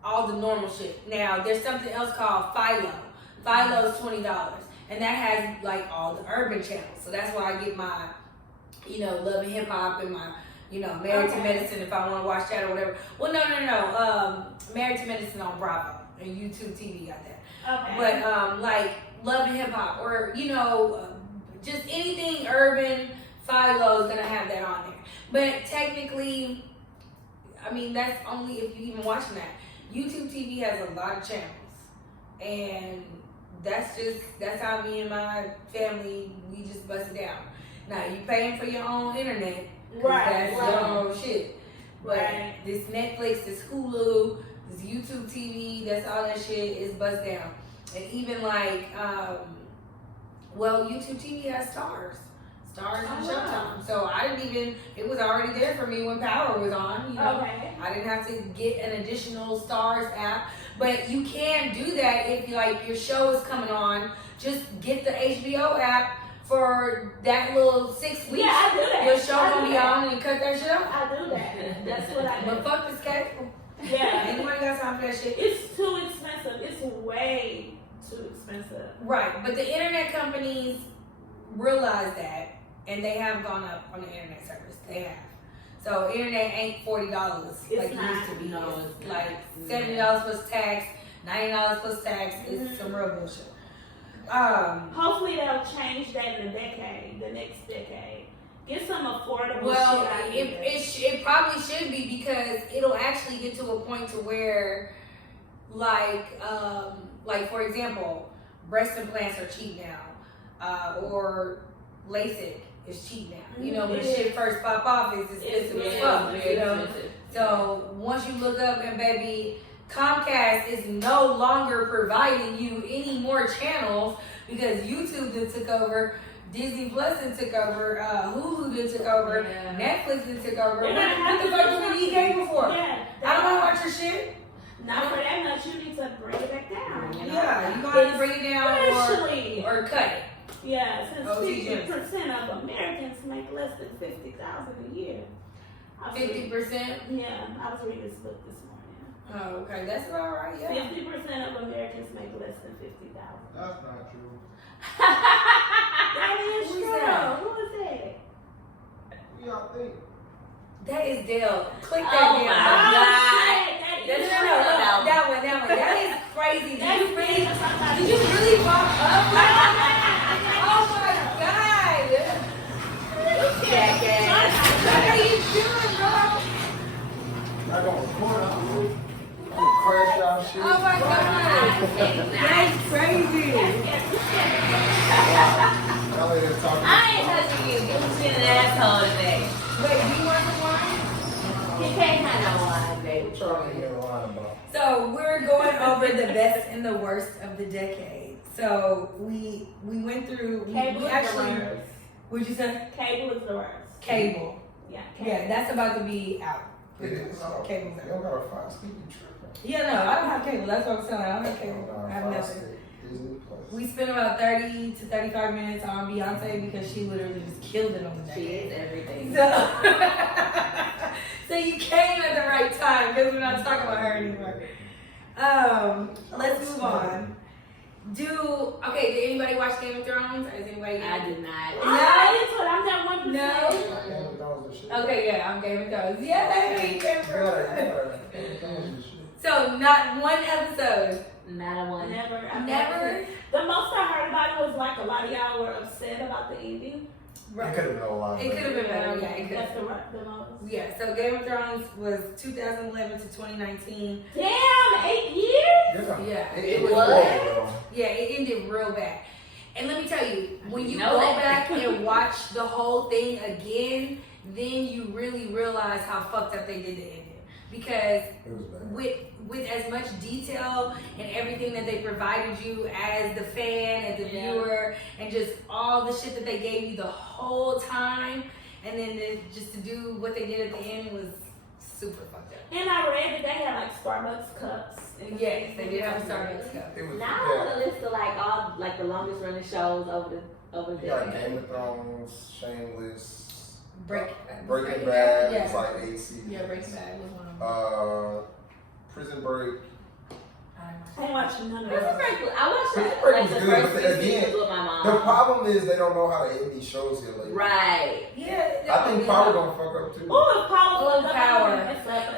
all the normal shit. Now, there's something else called Philo. Philo is $20. And that has like all the urban channels. So that's why I get my, you know, Love and Hip Hop and my, you know, Married to Medicine if I want to watch that or whatever. Well, no. Married to Medicine on Bravo. And YouTube TV got that. Okay. But like Love and Hip Hop or, you know, just anything urban, Philo is gonna have that on there. But technically, I mean, that's only if you even watching that. YouTube TV has a lot of channels, and that's how me and my family, we just bust it down. Now you paying for your own internet, that's your own shit. But this Netflix, this Hulu, this YouTube TV, that's all that shit is bust down. And even like, well, YouTube TV has Stars and Showtime. So I didn't even, it was already there for me when Power was on, you know. I didn't have to get an additional Stars app. But you can do that if like your show is coming on. Just get the HBO app for that little 6 weeks. Yeah, I do that. Your show gonna be on and cut that shit off. I do that. That's what I do. But fuck this cable. Yeah. Anybody got time for that shit? It's too expensive. It's way too expensive. Right, but the internet companies realize that, and they have gone up on the internet service. They have. So internet ain't $40 like it used to be. No, It's like $70 plus tax, $90 plus tax. It's some real bullshit. Hopefully they'll change that in the next decade. Get some affordable Well, shit out it probably should be, because it'll actually get to a point to where, like for example, breast implants are cheap now, or LASIK is cheap now. You know, when shit first pop off, it's expensive as fuck. You know, so once you look up and baby, Comcast is no longer providing you any more channels because YouTube then took over. Disney Plus then took over, Hulu then took over, Netflix then took over. What the fuck do we need cable for? Yeah, I don't want to watch your shit. Not for that much. You need to bring it back down. You know? Yeah, you gonna have to bring it down or cut it. Yeah, since Oh, 50% of Americans make less than $50,000 a year. 50%. Yeah, I was reading this book this morning. Oh, okay, that's about right. Yeah. 50% of Americans make less than $50,000. That's not true. That is Who's true. that? Who is that? Who y'all think? That is Dale. Click Oh that my Dale. God. That is No, that one. That is crazy. Did you really walk up? Oh my God. Jackass. What are you doing, bro? I don't record. I'm gonna crash y'all shit. Oh my God. That's crazy. Y'all ain't talking. I ain't touching you. You was being an asshole today. Wait, do you want some wine? You can't have no wine, I'm baby. trying to get a line about. So we're going over the best and the worst of the decade. So we went through. Cable We is actually. the worst. What'd you say? Cable is the worst. Cable. Yeah. Yeah, that's about to be out. It is. Cable's Y'all out. gotta find Stevie tripping. Yeah, no, I don't have cable. That's what I'm saying. I don't have cable. I have nothing. Disney Plus. We spent about 30 to 35 minutes on Beyonce because she literally just killed it on the She decade. is everything. So, so you came at the right time because we're not talking about her anymore. Let's move on. Did anybody watch Game of Thrones? Has anybody? I did not. I'm that 1%. No. Okay, yeah, I'm Game of Thrones. Yay! Game of Thrones. Yeah. So not one episode. Not a one. Never. Never. The most I heard about it was like a lot of y'all were upset about the ending. It could have been a lot. It could have been better. Yeah, it could. That's the most. Yeah. So Game of Thrones was 2011 to 2019. Damn, 8 years? Yeah. It was horrible. Yeah, it ended real bad. And let me tell you, when you know go that. back and watch the whole thing again, then you really realize how fucked up they did the ending. Because It was bad. with as much detail and everything that they provided you as the fan, as the viewer, and just all the shit that they gave you the whole time, and then just to do what they did at the end was super fucked up. And I read that they had like Starbucks cups. Yes, they did have a Starbucks cup. It was Now I want to list of like all like the longest running shows over over You got there. Game of Thrones, Shameless, Breaking Bad. Yeah. It's like 8 seasons. Yeah, Breaking Bad was one of them. Prison Break. I ain't watching none of Prison those. Break, I watched Prison that, Break like was the good, first but few again, seasons with my mom. The problem is they don't know how to end these shows here lately. Right. Yeah. I think Power gonna fuck up too. Oh, Power.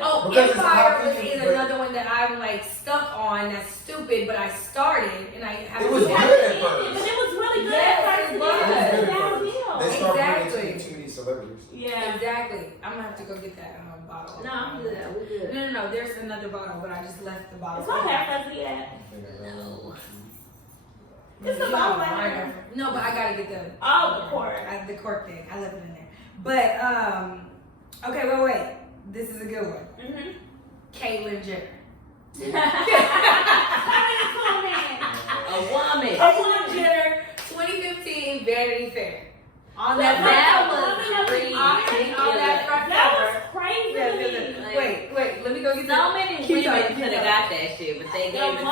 Oh, Because it's Empire hot is pink, but- another one that I'm like stuck on. That's stupid, but I started and I haven't. It was good at But first. it was really good Yes, at it first. was. and It was then good it at was first. downhill. They started Exactly. bringing too many celebrities. Yeah. Exactly. I'm gonna have to go get that bottle. No, I'm good. We're good. No. There's another bottle, but I just left the bottle. It's not half as yet. No. It's a bottle right there. No, but I gotta get the Oh, the cork. the cork thing. I left it in there. But okay, wait. This is a good one. Mm-hmm. Caitlyn Jenner. A woman. Caitlyn Jenner, 2015 Vanity Fair. On that That was ridiculous. On that front That cover. was crazy. Yeah. Wait. Let me go get So many Keep women going, could have keep got that shit, but they gave it to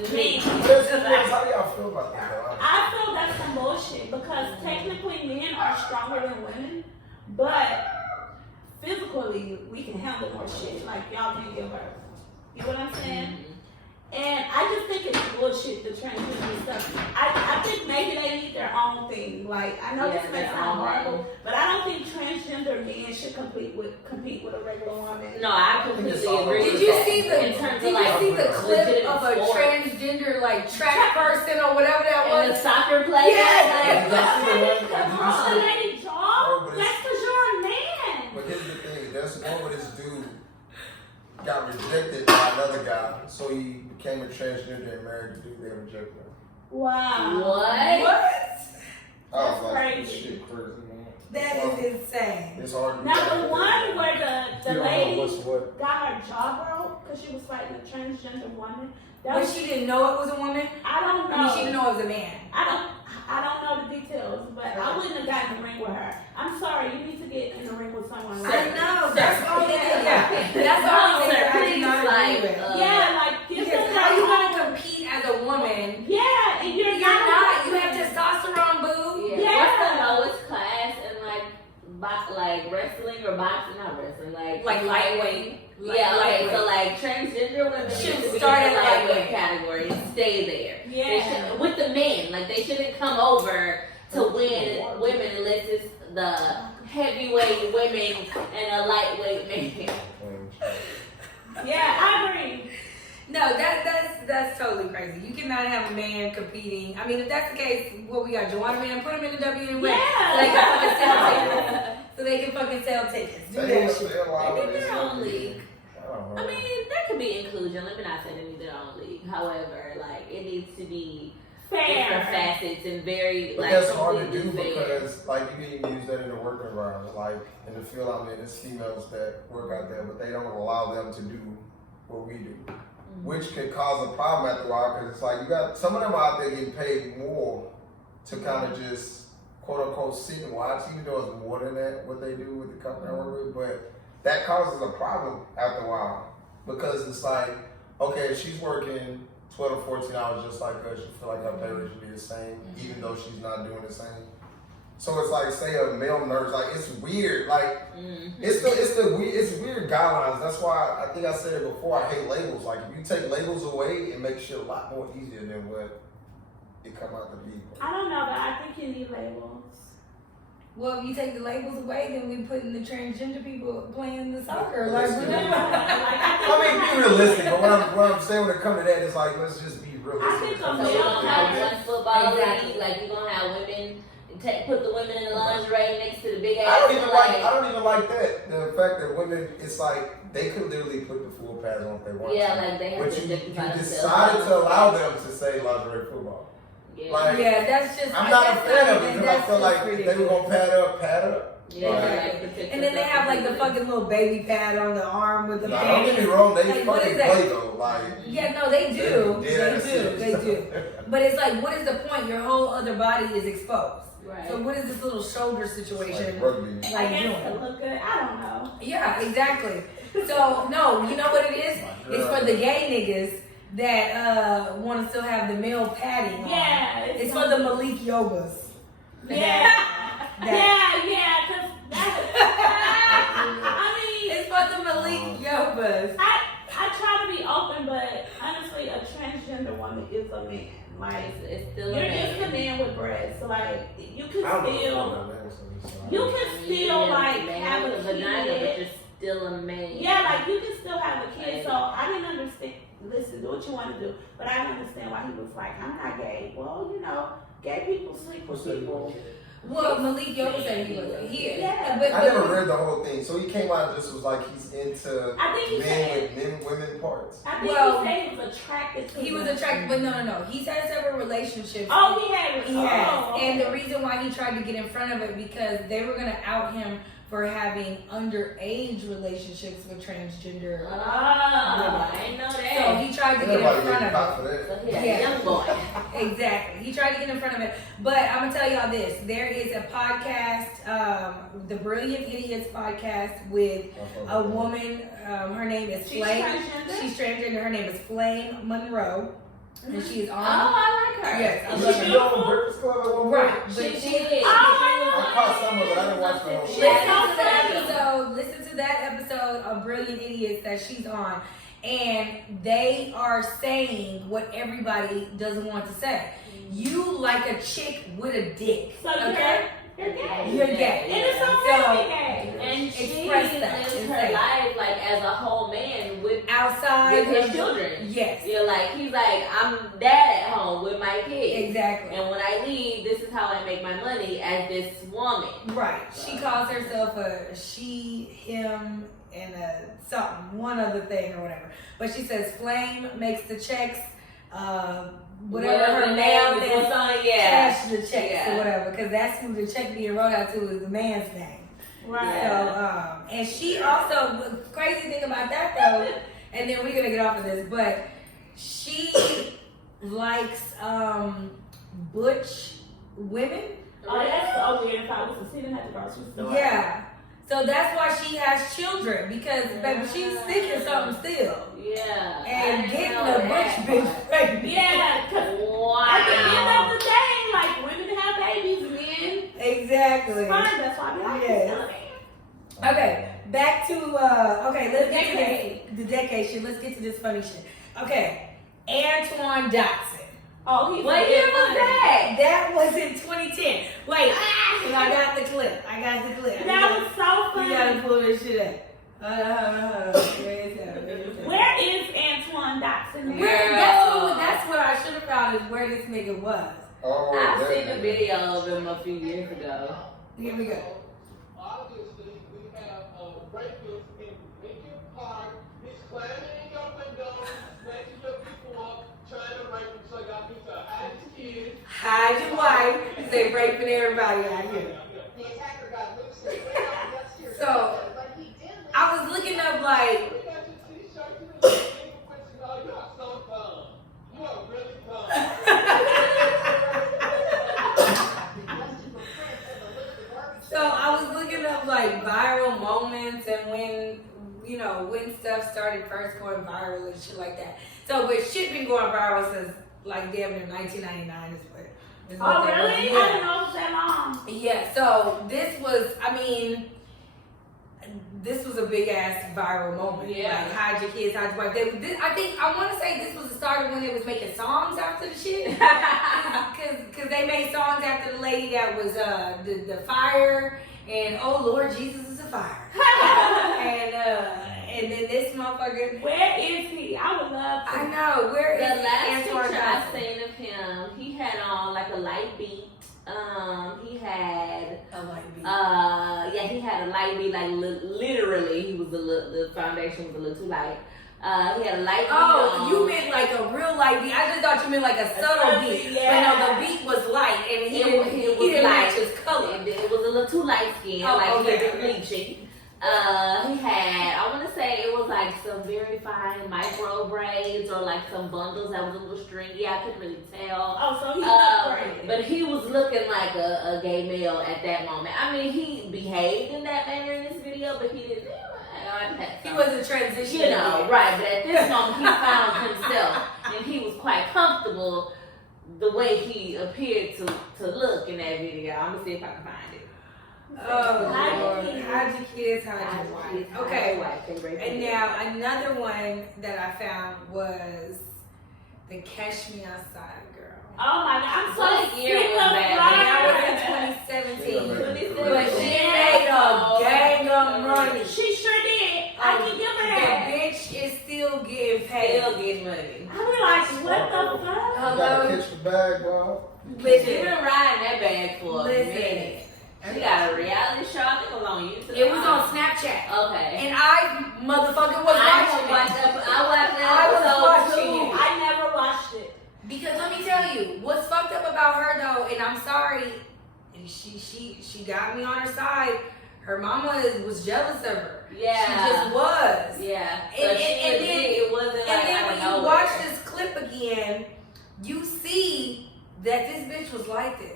this me. How do y'all feel about that? though? I feel that's some bullshit because technically men are stronger than women, but physically we can handle more shit. Like y'all can give birth. You know what I'm saying? And I just think it's bullshit the transgender stuff. I think maybe they need their own thing. Like I know Yeah, this may their sound own horrible, but I don't think transgender men should compete with a regular woman. No, I completely agree. Did with you that. see In the terms Did of like you see the clip legitimate of a sports. transgender like track person or whatever that And the was? soccer player? Yes. Did y'all see the one? Did Come you on, see it? lady Oh, jaw. but That's it's- because you're a man. But here's the thing, there's one where this dude got rejected by another guy, so he became a transgender and married the dude that rejected him. Wow. What? I That's was like, crazy. this shit crazy, man. That is insane. It's hard to Now the one where the you don't know lady what's what. got her jaw broke because she was fighting a transgender woman. That But was, she didn't know it was a woman. I don't know. I mean, she didn't know it was a man. I don't know the details, but I wouldn't have gotten in the ring with her. I'm sorry, you need to get in the ring with someone. I know. That's all they did. Yeah. That's all they did. I do not agree with. Yeah, like give Because them how their you own- gonna compete as a woman? Yeah, and you're You're not. not. You have testosterone, boo. Yeah. Yeah. What's the lowest class in like wrestling or boxing? Not wrestling, like Lightweight. Yeah, okay, so like transgender women Should need to be start in the at lightweight lightweight. category and stay there. They Yeah. should, with the men, like they shouldn't come over to win women unless it's the heavyweight women and a lightweight man. Yeah, I agree. No, that's totally crazy. You cannot have a man competing. I mean, if that's the case, what we got, Joanna Man, put him in the W and win. Yeah. So they can fucking sell tickets. Do They that ain't shit. still alive They with need this their own stuff. league. I don't know. I mean, there could be inclusion. Let me not say they need their own league. However, like it needs to be different Fair. facets and very But like that's hard to do completely fair. because, like, you can use that in the work environment. Like, in the field I'm in, there's females that work out there, but they don't allow them to do what we do, which could cause a problem after a while because it's like you got some of them out there getting paid more to kind of just quote unquote sit and watch, even though it's more than that what they do with the company I work with. But that causes a problem after a while because it's like, okay, if she's working 12 or 14 hours just like us, you feel like her pay rate should be the same, even though she's not doing the same. So it's like, say a male nurse, like it's weird, like it's weird guidelines. That's why I think I said it before. I hate labels. Like if you take labels away, it makes shit a lot more easier than what it come out to be. I don't know, but I think you need labels. Well, if you take the labels away, then we putting the transgender people playing the soccer. Well, Like, that's- we're doing. I mean, be realistic. But what I'm saying when it comes to that is like, let's just be realistic. I think So I'm we're gonna have one football Exactly. league, like we're gonna have women put the women in the lingerie next to the big ass. I don't even like that. The fact that women, it's like they could literally put the full pads on if they want Yeah, to. like they have But to you justify themselves. decided to allow them to say lingerie football. Yeah. Like, Yeah, that's just. I'm not a that's fan of not it even- because I that's feel like just they were ridiculous. gonna pad up. Yeah, Exactly. like, protect And then they yourself have like the completely. fucking little baby pad on the arm with the Nah, don't get panties. me wrong, they Like, what fucking is that? play though. Like, Yeah, no, they do. dead ass They do. serious. They do. But it's like, what is the point? Your whole other body is exposed. Right. So what is this little shoulder It's situation? like rugby. I Like guess doing? to look good. I don't know. Yeah, exactly. So no, you know what it is? It's for the gay niggas that want to still have the male padding on. Yeah, It's for the Malik Yogas. Yeah. Yeah, because I mean, it's for the Malik Yobas. I try to be open, but honestly, a transgender woman is a man. Like, It's still you're a man. just a man with breasts. Like, you can I don't know still, what that is, so you can still like have a vagina, but kid. you're still a man. Yeah, like you can still have a kid. So I didn't understand. Listen, do what you want to do, but I didn't understand why he was like, I'm not gay. Well, you know, gay people sleep with people. Well, Malik Yoba said he wasn't here. Yeah. But I never read the whole thing, so he came out and just was like he's into I think he men said. with women parts. I think Well, he said he was attracted to. he was them. attracted, but no. He's had several relationships. Oh, he had. He has. Oh, And the reason why he tried to get in front of it because they were going to out him for having underage relationships with transgender. I didn't know So that. he tried to get in Everybody front getting of caught it. for that. So he had Yeah. a young boy. Exactly. He tried to get in front of it. But I'm going to tell y'all this. There is a podcast, the Brilliant Idiots podcast with a woman. Her name is She's Flame. transgender? She's transgender. Her name is Flame Monroe. And she is Oh, on. I like her. Yes, I Is love she her. on Breakfast Club at one Right. point? But She she did. I caught some of it. I didn't watch the whole She show. had Listen to that episode of Brilliant Idiots that she's on, and they are saying what everybody doesn't want to say. You like a chick with a dick, So okay? you're gay. You're gay. And it's okay to be gay. And she Express that. lives It's her like- life like as a whole man with Outside his of- children. Yes, You're like, he's like, I'm dad at home with my kids. exactly. And when I leave, this is how I make my money as this woman. Right. She calls herself a she, him, and a something, one other thing or whatever. But she says Flame makes the checks. Whatever her name is. Yeah. Cash the checks Yeah. or whatever, because that's who the check being wrote out to is the man's name. Right. So, and she also, crazy thing about that though, and then we're gonna get off of this, but she likes butch women. Oh, that's so weird. If I was to see them at the grocery store. Yeah. So that's why she has children, because baby, she's thinking something still. Yeah. And I getting know a that butch bitch part. pregnant. Yeah, because Wow. at the end of the day, like women have babies, men. Exactly. It's fine. That's why we like Yes. this. Okay, back to okay, let's get to Decade. the decade shit. Let's get to this funny shit. Okay, Antoine Dotson. Oh, he's What year was that? That was in 2010. Wait, I got the clip. That was so We gotta funny. pull this shit up. Hold on. Where is that? Where is Antoine Dotson? That's what I should have found is where this nigga was. Oh, I've that seen a nigga. video of him a few years ago. Here we go. Obviously, we have a rapist in Lincoln Park. He's climbing in your window, snatching your people up, trying to rape them. So y'all need to hide his kids. Hide your wife. They raping everybody out here. The attacker got loose and went out next to your So, window, but he did leave. I was looking up like, We got your t-shirt, you know, fingerprints and all. You are so dumb. You are really so I was looking up like viral moments and when stuff started first going viral and shit like that. So, but shit been going viral since like damn near 1999 is what. Oh, that was. really? I Yeah. didn't know it was that long. Yeah, so this was, this was a big ass viral moment. Yeah. Like, hide your kids, hide your wife. I want to say this was the start of when they was making songs after the shit. Because they made songs after the lady that was the fire and oh Lord Jesus is a fire. and then this motherfucker. Where is he? I would love to. I know, where The is last Antoine picture I Dotson? seen of him, he had on like a light beat. He had A light beat. he had a light beat, like literally he was the foundation was a little too light. He had a light beat Oh, on. you meant like a real light beat. I just thought you meant like a subtle beat. Yeah. But no, the beat was light and he It didn't was match light. his color. It was a little too light skin, Oh, like okay, he was okay. bleaching. He had, I want to say it was like some very fine micro braids or like some bundles that was a little stringy. I couldn't really tell. Oh, so he's not crazy. But he was looking like a gay male at that moment. I mean, he behaved in that manner in this video, but he didn't. He wasn't transitioning. You know, right? But at this moment, he found himself, and he was quite comfortable the way he appeared to look in that video. I'm gonna see if I can find it. Oh, Hide your Lord. kids. Hide your kids, hide your wife. Okay. And now, now another one that I found was the Catch Me Outside girl. Oh my God, I'm so What year sick was of that? That her. was in 2017. Yeah. But she made a gang of money. She sure did. I can give her that. The bitch is still getting paid. still getting money. I be like, what the fuck? You gotta catch the bag, bro. She Listen, been riding that bag for a Listen. minute. She got a reality show. I think it was on YouTube. it was on Snapchat. Okay. And I motherfucking was I watching watched it. that. I watched that I was episode watching too. it. I never watched it. Because let me tell you, what's fucked up about her though, and I'm sorry, and she got me on her side. Her mama was jealous of her. Yeah. She just was. Yeah. And- So she and then- admitted it wasn't like And then out when of you nowhere. watch this clip again, you see that this bitch was like this.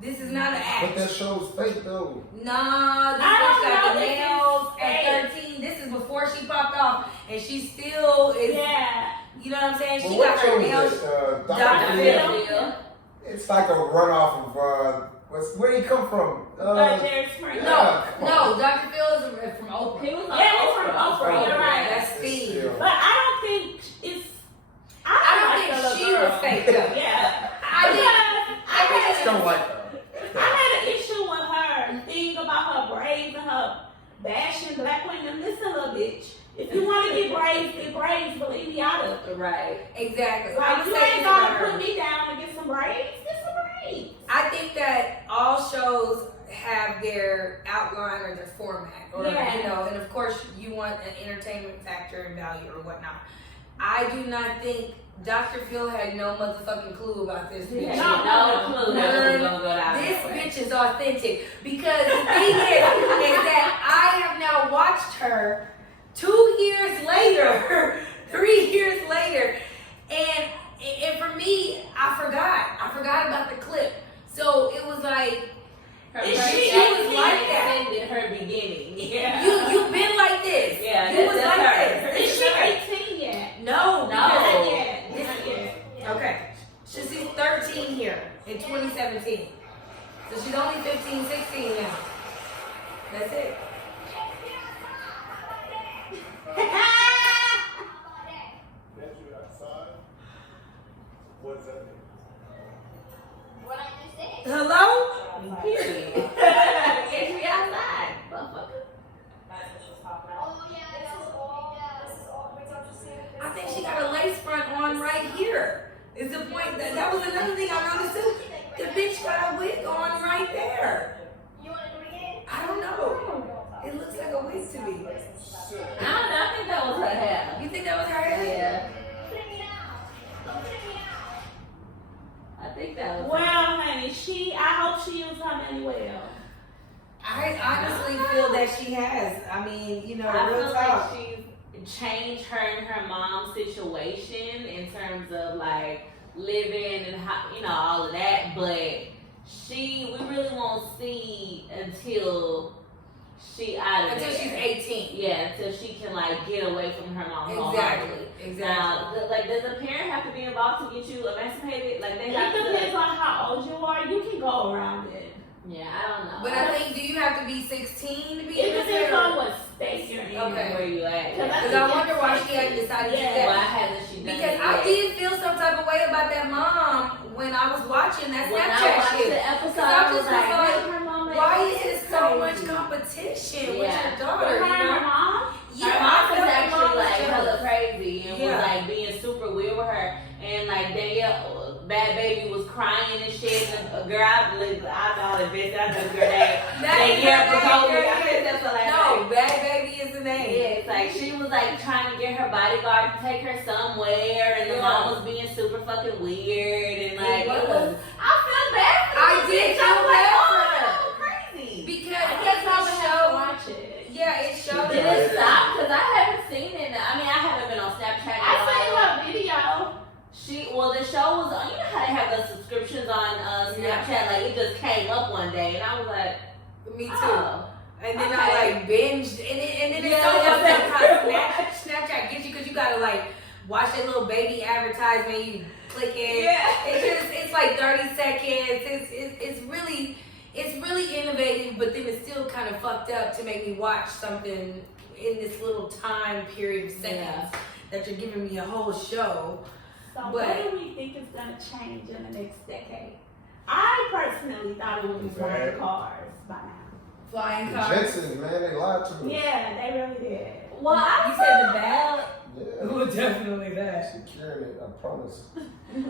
This is not an But that act. show's fake though. Nah, this I bitch don't got know, the this is nails fake. at 13. This is before she popped off, and she still is. Yeah. You know what I'm saying? But She what got her show nails. is that? Dr. Dr. Phil. Phil. It's like a runoff of where he come from? Jerry Springer. No, Dr. Phil is from Oprah. He was on Yeah, it's from Oprah. You're right. That's Steve. Still. But I don't think it's. I don't think she was fake though. Yeah. I Just don't like her. I had an issue with her thing about her braids and her bashing black women. Listen, little bitch. If you want to get braids, but leave me out of it. Right. exactly. I'm Like, gonna you say ain't this gonna about her. put me down to get some braids. Get some braids. I think that all shows have their outline or their format, or Yeah. you know, and of course you want an entertainment factor and value or whatnot. I do not think Dr. Phil had no motherfucking clue about this bitch. Yeah. No clue that it was gonna go down This that way. bitch is authentic because the thing is that I have now watched her 2 years later, 3 years later, and for me, I forgot about the clip. So it was like, Her Is first she acting like that? extended her beginning. Yeah. you've been like this. Yeah, you was that's like her. this. Is she 18 yet? No, No. because- Not yet. Not yet. Okay. She's 13 here in 2017. So she's only 15, 16 now. That's it. That's you outside. What does that mean? Hello? Period. Catch me outside, motherfucker. I think she got a lace front on right here. Is the point that was another thing I noticed too. The bitch got a wig on right there. I don't know. It looks like a wig to me. I don't know. I think that was her hair. You think that was her hair? Yeah. I think that was. Well, honey, I hope she used her money well. I honestly feel that she has. I mean, you know, I real feel talk. like she's changed her and her mom's situation in terms of like living and how, you know, all of that. But we really won't see until she out of Until there. she's 18. Yeah, until she can like get away from her mom. Exactly. Exactly. Now, does a parent have to be involved to get you emancipated? Like they It got depends to. on how old you are. You can go around it. Yeah, I don't know. But I think, do you have to be 16 to be It in this depends area? on what state you're in. Okay. Where you at? Because I wonder why she hadn't decided to do Yeah. Why that. hasn't she done Because it I yet? did feel some type of way about that mom when I was watching that When I Snapchat watched shit. the episode, I I just was was like, like, her mama Why is is there so much crazy. competition with Yeah. your With daughter? her You and her know? mom? Yeah, Her I mom felt was like actually mom was like hella jealous. crazy and Yeah. was like being super weird with her. And like Danielle, Bad Baby was crying and shit. And a girl, I know the bitch, I know the girl name. Danielle proposed me. I think that's the last name. No, Bad Baby is the name. Yeah, it's like she was like trying to get her bodyguard to take her somewhere, and the Yeah. mom was being super fucking weird, and like It it was. was. I feel bad for I this did bitch. feel I was like, bad oh, for her. no, crazy. Because I guess I would have to show, watch it. yeah, it showed Did us. it stop? Because I haven't seen it. I mean, I haven't been on Snapchat. I seen her video. The show was on. You know how they have the subscriptions on Snapchat? Like it just came up one day, and I was like, Me too. oh. And then Okay. I like binged, and then it's Yeah, so yeah, fucked up yeah. how Snapchat gets you because you gotta like watch that little baby advertisement. You click it. Yeah. It's like 30 seconds. It's really innovative, but then it's still kind of fucked up to make me watch something in this little time period of seconds that you're giving me a whole show. So But- what do we think is going to change in the next decade? I personally thought it would be flying cars by now. Flying The cars. Jetsons, man, they lied to us. Yeah, they really did. Well, You said the bad? Yeah. Oh, definitely that. Securing it, I promise.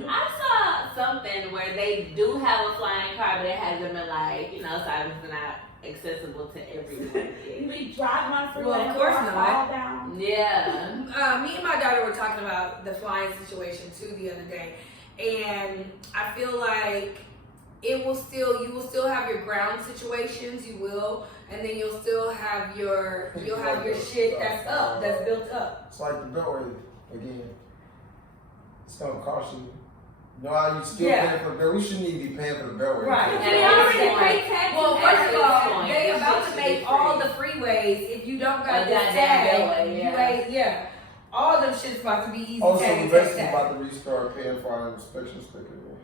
I saw something where they do have a flying car, but it hasn't been like, you know, so it's not accessible to everyone. We drive on freeway, Well, of course car not. fall down. Yeah. Me and my daughter were talking about the flying situation too the other day, and I feel like you will still have your ground situations, you will, and then you'll still have your shit that's built up. It's like the Beltway again. It's gonna cost you. You know how you still paying for the Beltway? We shouldn't even be paying for the Beltway. Right. And they already pay taxes. Well, at first of this all, point. they This about shit to should make be all free. the freeways if you don't got A this goddamn tag. Beltway, All them shit's about to be easy Also, tag. the best is about to restart paying for our inspection sticker. Man.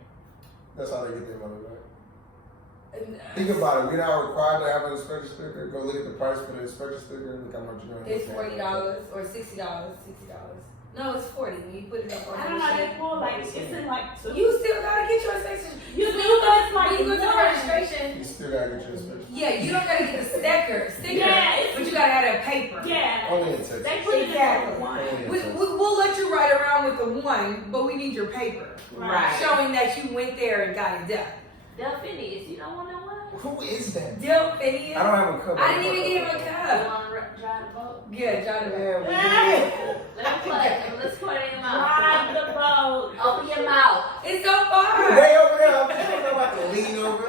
That's how they get their money back. Think about it. We're not required to have an inspection sticker. Go look at the price for the inspection sticker. Look how much you're going to It's $40 or $60. No, it's 40 when you put it up on I the don't know, machine. they pull like, it's in like two. You still gotta get your inspection. You When do, you but go, it's like when you go to the one. registration, You still got to get your inspection. yeah, you don't gotta get the sticker, Yeah, it's- but you gotta have that paper. Yeah. Only in Texas. They put it Exactly. in one. Only in We, Texas. we'll let you ride around with the one, but we need your paper Right. showing that you went there and got it done. Delphinius, you don't want no one? Who is that? Dill Phineas. I don't have a cup. I didn't even give him a You cup. want to drive the boat? Yeah, John. Let's put it in your mouth. Drive the boat. Open your mouth. It's so far. Way over there. I'm just about to lean over.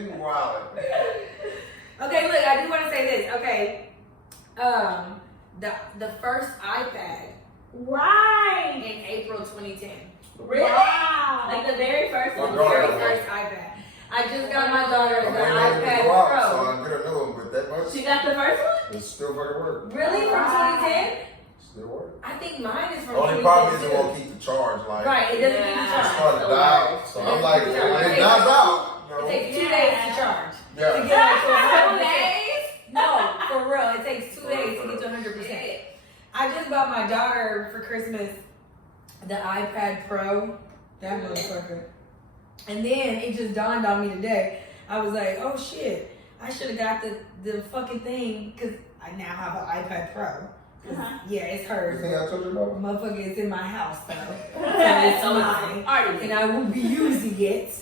You wild. Okay, look, I do want to say this. Okay, the first iPad Right. in April 2010. Really? Wow. Like the very first My one? daughter- Very first iPad. I just got my daughter I'm the waiting on it to iPad go out, so Pro. I'm gonna know them, but that much, She got the first one? it's still fucking work. Really, from 2010? Still work. I think mine is from Only problem is it 2010 won't keep the charge. Like, Right, it doesn't keep Yeah. the it charge. started to die out. So I'm like, when it dies out, you It know, takes 2 days to charge. To yeah. get it to 100%. days? No, for real. It takes 2 days to get to 100%. I just bought my daughter for Christmas the iPad Pro. That motherfucker. And then it just dawned on me today. I was like, oh shit, I should have got the fucking thing because I now have an iPad Pro. 'Cause, yeah, it's You hers. think I told you about? Motherfucker, it's in my house though. So it's mine. And I won't be using it.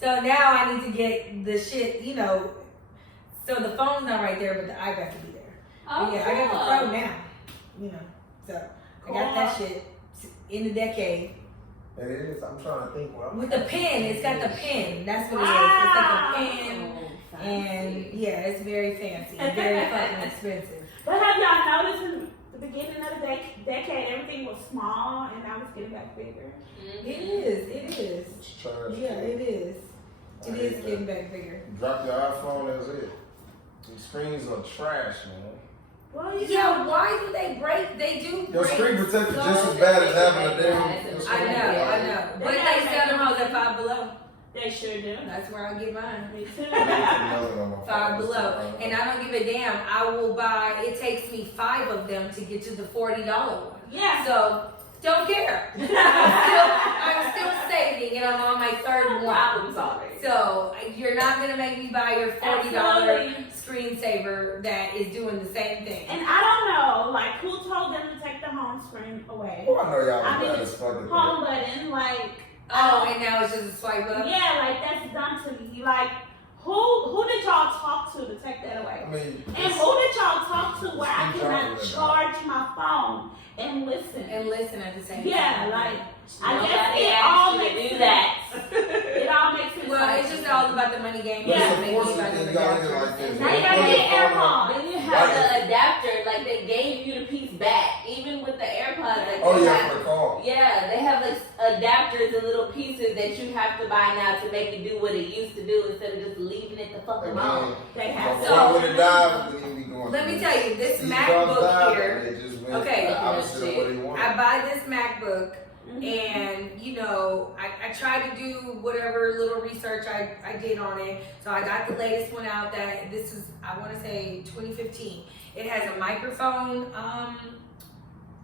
So now I need to get the shit, you know. So the phone's not right there, but the iPad can be there. Oh, But yeah, I got the Pro now. You know. So I got that shit in the decade. It is. I'm trying to think. Well, With the pen, it's got the pen. That's what it is. It's like a pen. And yeah, it's very fancy. It's very fucking expensive. But have y'all noticed in the beginning of the decade, everything was small and now it's getting back bigger? It is. It is. it's trash. Yeah, it is. I It hate is that. getting back bigger. You drop your iPhone, that's it. The screens are trash, man. Well, you Yeah, know, why do they break? They do Your break. screen protector so just as bad as having a bad. damn. your I screen I know, I know. But they sell them hoes at Five Below. they sure do. That's where I get mine. Me too. Five Below. And I don't give a damn. I will buy, it takes me 5 of them to get to the $40 one. Yeah. So, don't care. I'm still saving and I'm on my 3rd one. Problem solving. So, you're not going to make me buy your $40 Absolutely. screensaver that is doing the same thing. And I don't know, like, who told them to take the home screen away? Oh, I know y'all I was mean, bad as fucking. Home button, like, Oh, and now it's just a swipe up? yeah, like, that's dumb to me. Like, who did y'all talk to take that away? I mean, And who did y'all talk to where I Steve cannot Jobs. charge my phone and listen? And listen at the same Yeah, time. like, I Nobody guess it asked all you to makes do sense. that. It all makes sense. Well, it's just all about the money game. but Yeah. it's unfortunate that you gotta get like this. Now you gotta get AirPods. Then you have the adapter, like they gave you the piece back, even with the AirPods. Like Oh they yeah, have, for the call. yeah, they have like adapters and little pieces that you have to buy now to make it do what it used to do instead of just leaving it the fuck alone. They have So So- when it died, we didn't be going. Let me through tell you, this Steve Jobs MacBook died, here, and it just went okay, the opposite of what he wanted. I buy this MacBook And, you know, I tried to do whatever little research I did on it. So I got the latest one out that this is, I want to say 2015. It has a microphone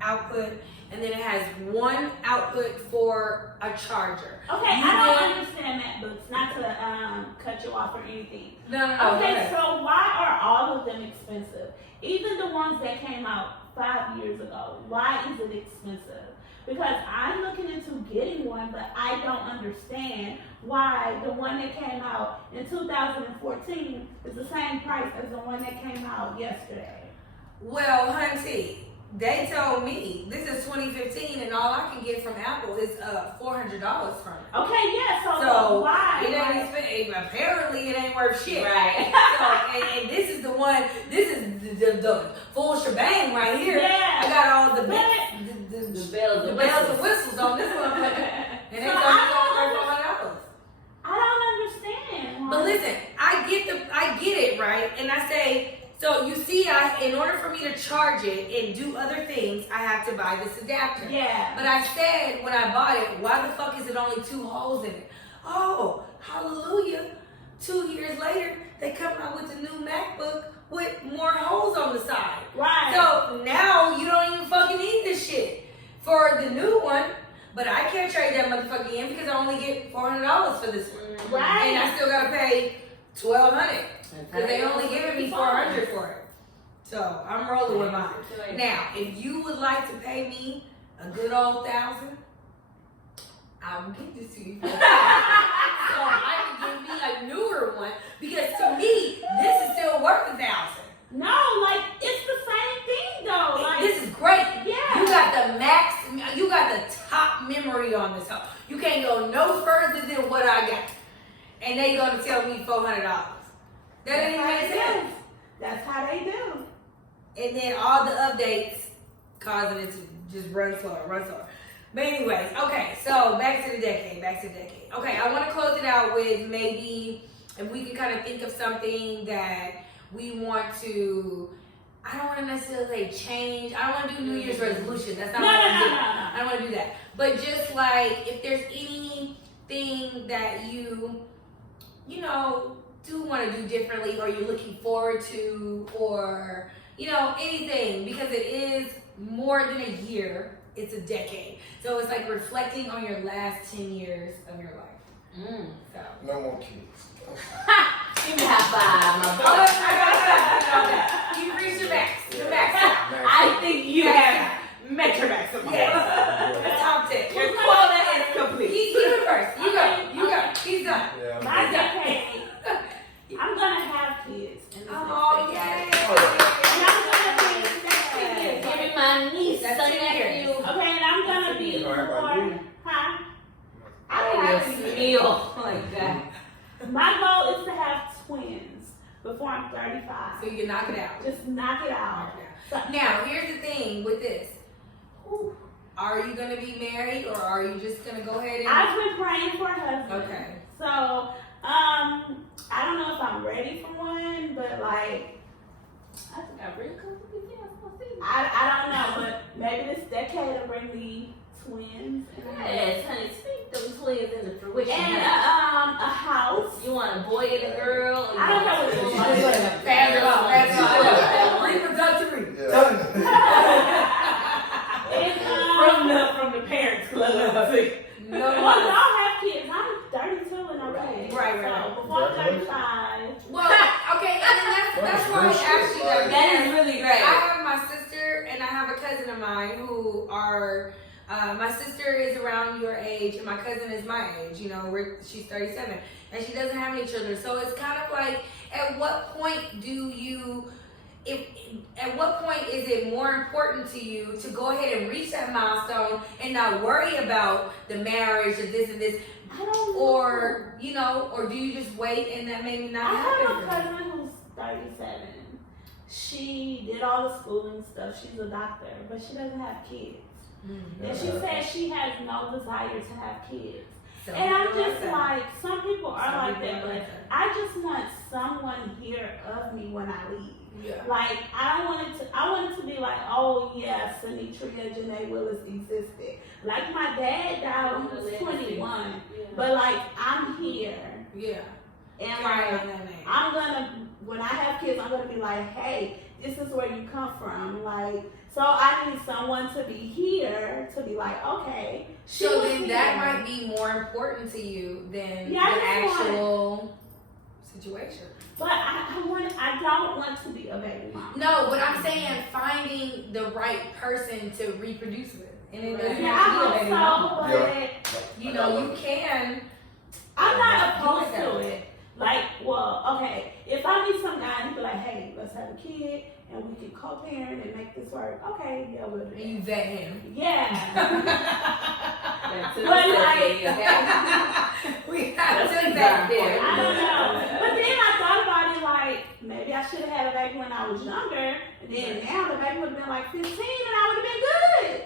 output, and then it has one output for a charger. Okay, I don't understand MacBooks, not to cut you off or anything. No. Okay, so why are all of them expensive? Even the ones that came out 5 years ago, why is it expensive? Because I'm looking into getting one, but I don't understand why the one that came out in 2014 is the same price as the one that came out yesterday. Well, hunty, they told me this is 2015, and all I can get from Apple is $400 from it. Okay, yeah. So why? It ain't expensive. Apparently, it ain't worth shit. Right. So, and this is the one. This is the full shebang right here. Yeah. I got all the bells bells and whistles on this one. And they So told me $400. I don't understand. But listen, I get it, right? And I say, so you see, in order for me to charge it and do other things, I have to buy this adapter. Yeah. But I said when I bought it, why the fuck is it only 2 holes in it? Oh, hallelujah. 2 years later, they come out with a new MacBook with more holes on the side. Right. So now you don't even fucking need this shit for the new one. But I can't trade that motherfucker in because I only get $400 for this one. Right. And I still gotta pay $1,200 because they only giving me $400 for it. So I'm rolling with mine. Now, if you would like to pay me a good old $1,000, I'll get this to you. So I can give me a newer one because to me, this is still worth $1,000. No, like it's the same thing though. Like This is great. Yeah. You got the max, you got the top memory on this hoe. You can't go no further than what I got. And they gonna tell me $400. That ain't make sense. That's how they do. And then all the updates causing it to just run slower. But anyways, okay, so back to the decade. Okay, I want to close it out with maybe if we could kind of think of something that we want to, I don't want to necessarily change. I don't want to do New Year's resolution. That's not what I want to do. I don't want to do that. But just like if there's anything that you know, do want to do differently or you're looking forward to or, you know, anything because it is more than a year. It's a decade. So it's like reflecting on your last 10 years of your life. So. No more kids. Give me a high five, my boy. You reached your max. Your max. I think you have met your maximum. Yes. Top 10. Your quota is complete. He went first. You go. He's done. Yeah. My decade. I'm gonna have kids. In this Oh, next yay. decade. And I'm gonna be Give me my niece. That's son, 10 years. nephew. okay, and I'm gonna be You know, more. everybody Huh? Oh, your meal. Oh my God. My goal is to have twins before I'm 35. So you can knock it out. Just knock it out. Now, here's the thing with this. Are you going to be married or are you just going to go ahead and... I've been praying for a husband. Okay. So, I don't know if I'm ready for one, but like, I think I really come to the I don't know, but maybe this decade will bring me twins. Yes, honey, speak them twins into fruition. And a house. You want a boy and a girl? Or I don't know what you want. Reproductive. Yeah. From the parents club. No. Well, y'all have kids. I'm 32 and I'm ready. Right. So before I'm 35. Well, okay, and then that's why I asked you that. That is really great. I have my sister and I have a cousin of mine who are, my sister is around your age and my cousin is my age. You know, she's 37 and she doesn't have any children. So it's kind of like, at what point at what point is it more important to you to go ahead and reach that milestone and not worry about the marriage or this and this? I don't know. Or, you know, or do you just wait and that maybe not I happen? have a cousin who's 37. She did all the schooling stuff. She's a doctor, but she doesn't have kids. Mm-hmm. And she says she has no desire to have kids. So And I'm people just that. like, some people are Some like people that, are like but that. I just want someone here of me when I leave. Yeah. Like, I want it to be like, oh yeah, Sinitria Janae Willis existed. Like, my dad died when he was 21, but like, I'm here. Yeah. And like, I'm gonna, when I have kids, I'm gonna be like, hey, this is where you come from. Like, so I need someone to be here to be like, okay. So then that might be more important to you than the actual situation. But I don't want to be a baby mom. No, but I'm saying finding the right person to reproduce with. And it doesn't Yeah, have to be a I baby hope mom. so, but You know, you can. I'm not opposed to it. Like, well, okay, if I meet some guy and he be like, hey, let's have a kid and we can co-parent and make this work. Okay, yeah, we'll do And you vet him. Yeah. But like, we have to vet him. I don't know. But then I thought about it like, maybe I should have had a baby when I was younger. And then now the baby would have been like 15 and I would have been good.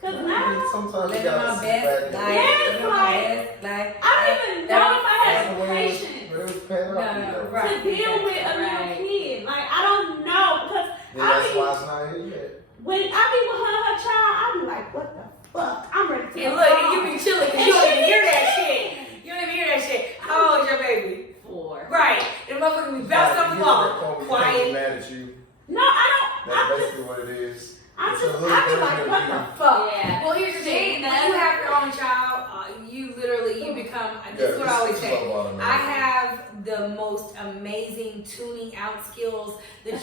Cause now, sometimes you living gotta my sit best back life. Yes, Living my like, best life. I don't even know if I had the patience But it was paying off. Right. to deal with a little kid. Like, I don't know. Because Then that's why it's not here yet. when I be with her child, I be like, what the fuck? I'm ready to And go look, home. you be chilling because you don't even hear that shit. You don't even hear that shit. How old is your baby? 4. Right. And the motherfucker be bouncing off the wall. Quiet. Mad at you. No, I don't. That's I'm basically what it is. I'm It's a just, little I be version like, of what you. the fuck? Yeah. Well, here's the thing. When you have your own child, you literally, you become, this is what I always say. I have the most amazing tuning out skills that you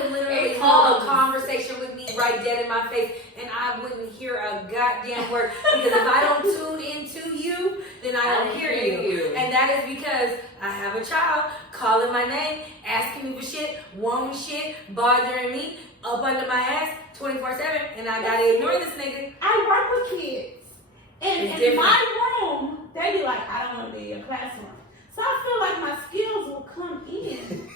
can literally hold a conversation with me right dead in my face and I wouldn't hear a goddamn word because if I don't tune into you, then I don't hear you. And that is because I have a child calling my name, asking me for shit, wanting shit, bothering me, up under my ass 24/7, and I gotta ignore this nigga. I work with kids. And in my room, they be like, I don't want to be in your classroom. So I feel like my skills will come in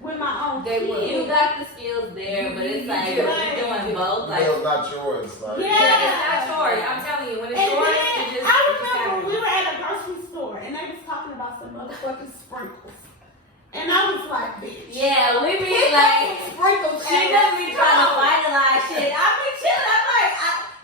with my own They will. You kids. got the skills there, but it's like do. you're doing both. Like, It's not yours. Like, Yeah. It's not yours. I'm telling you, when it's And yours, then it just I it just remember happens. we were at a grocery store and they was talking about some motherfucking sprinkles. And I was like, bitch. yeah, we be like, sprinkles. she doesn't be trying to finalize shit. I be chilling.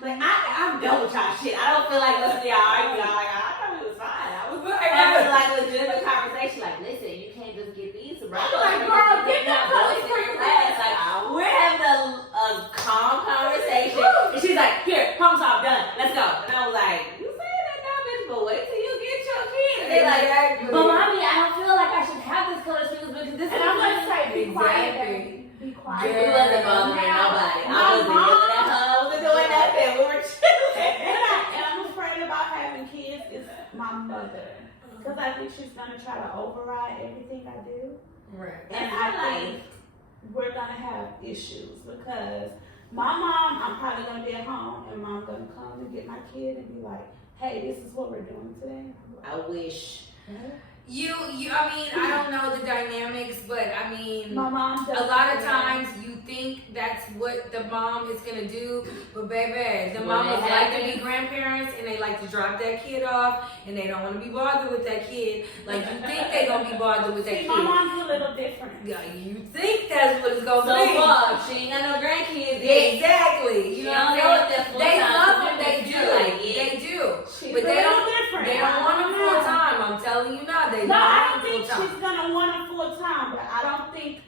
I'm done with y'all shit. I don't feel like listening to y'all argue. I'm like, I thought we was fine. I was like legitimate conversation. Like, listen, you can't just get these. Right? I'm like, girl, get that voice in your class. Like, we're having a calm conversation. And she's like, here, problem solved, done. Let's go. And I was like, you saying that now, bitch, but wait till you get your kid. And they're like, but mommy, I don't feel like I should have this color sprinkles because this And is I'm gonna say, be quiet, Exactly. baby. Be quiet. we wasn't bothering nobody. I wasn't yelling at her. I wasn't doing nothing. We were chilling. And I'm afraid about having kids is my mother. Because I think she's going to try to override everything I do. Right. And I think we're going to have issues because my mom, I'm probably going to be at home and mom's going to come and get my kid and be like, hey, this is what we're doing today. I wish. I mean, I don't know the dynamics, but I mean, My mom does a lot of times you think that's what the mom is gonna do, but baby, the mamas like to be grandparents and they like to drop that kid off and they don't want to be bothered with that kid. Like you think they gonna be bothered with that See, kid. my mom's a little different. Yeah, you think that's what it's gonna So be. far, she ain't got no grandkids yet. Exactly. You know what I'm saying? They love them. They do. They do. She's But a they little don't. different. They don't want them full time. I'm telling you now. They No, don't I want don't them think full time. she's gonna want him full time, but I don't think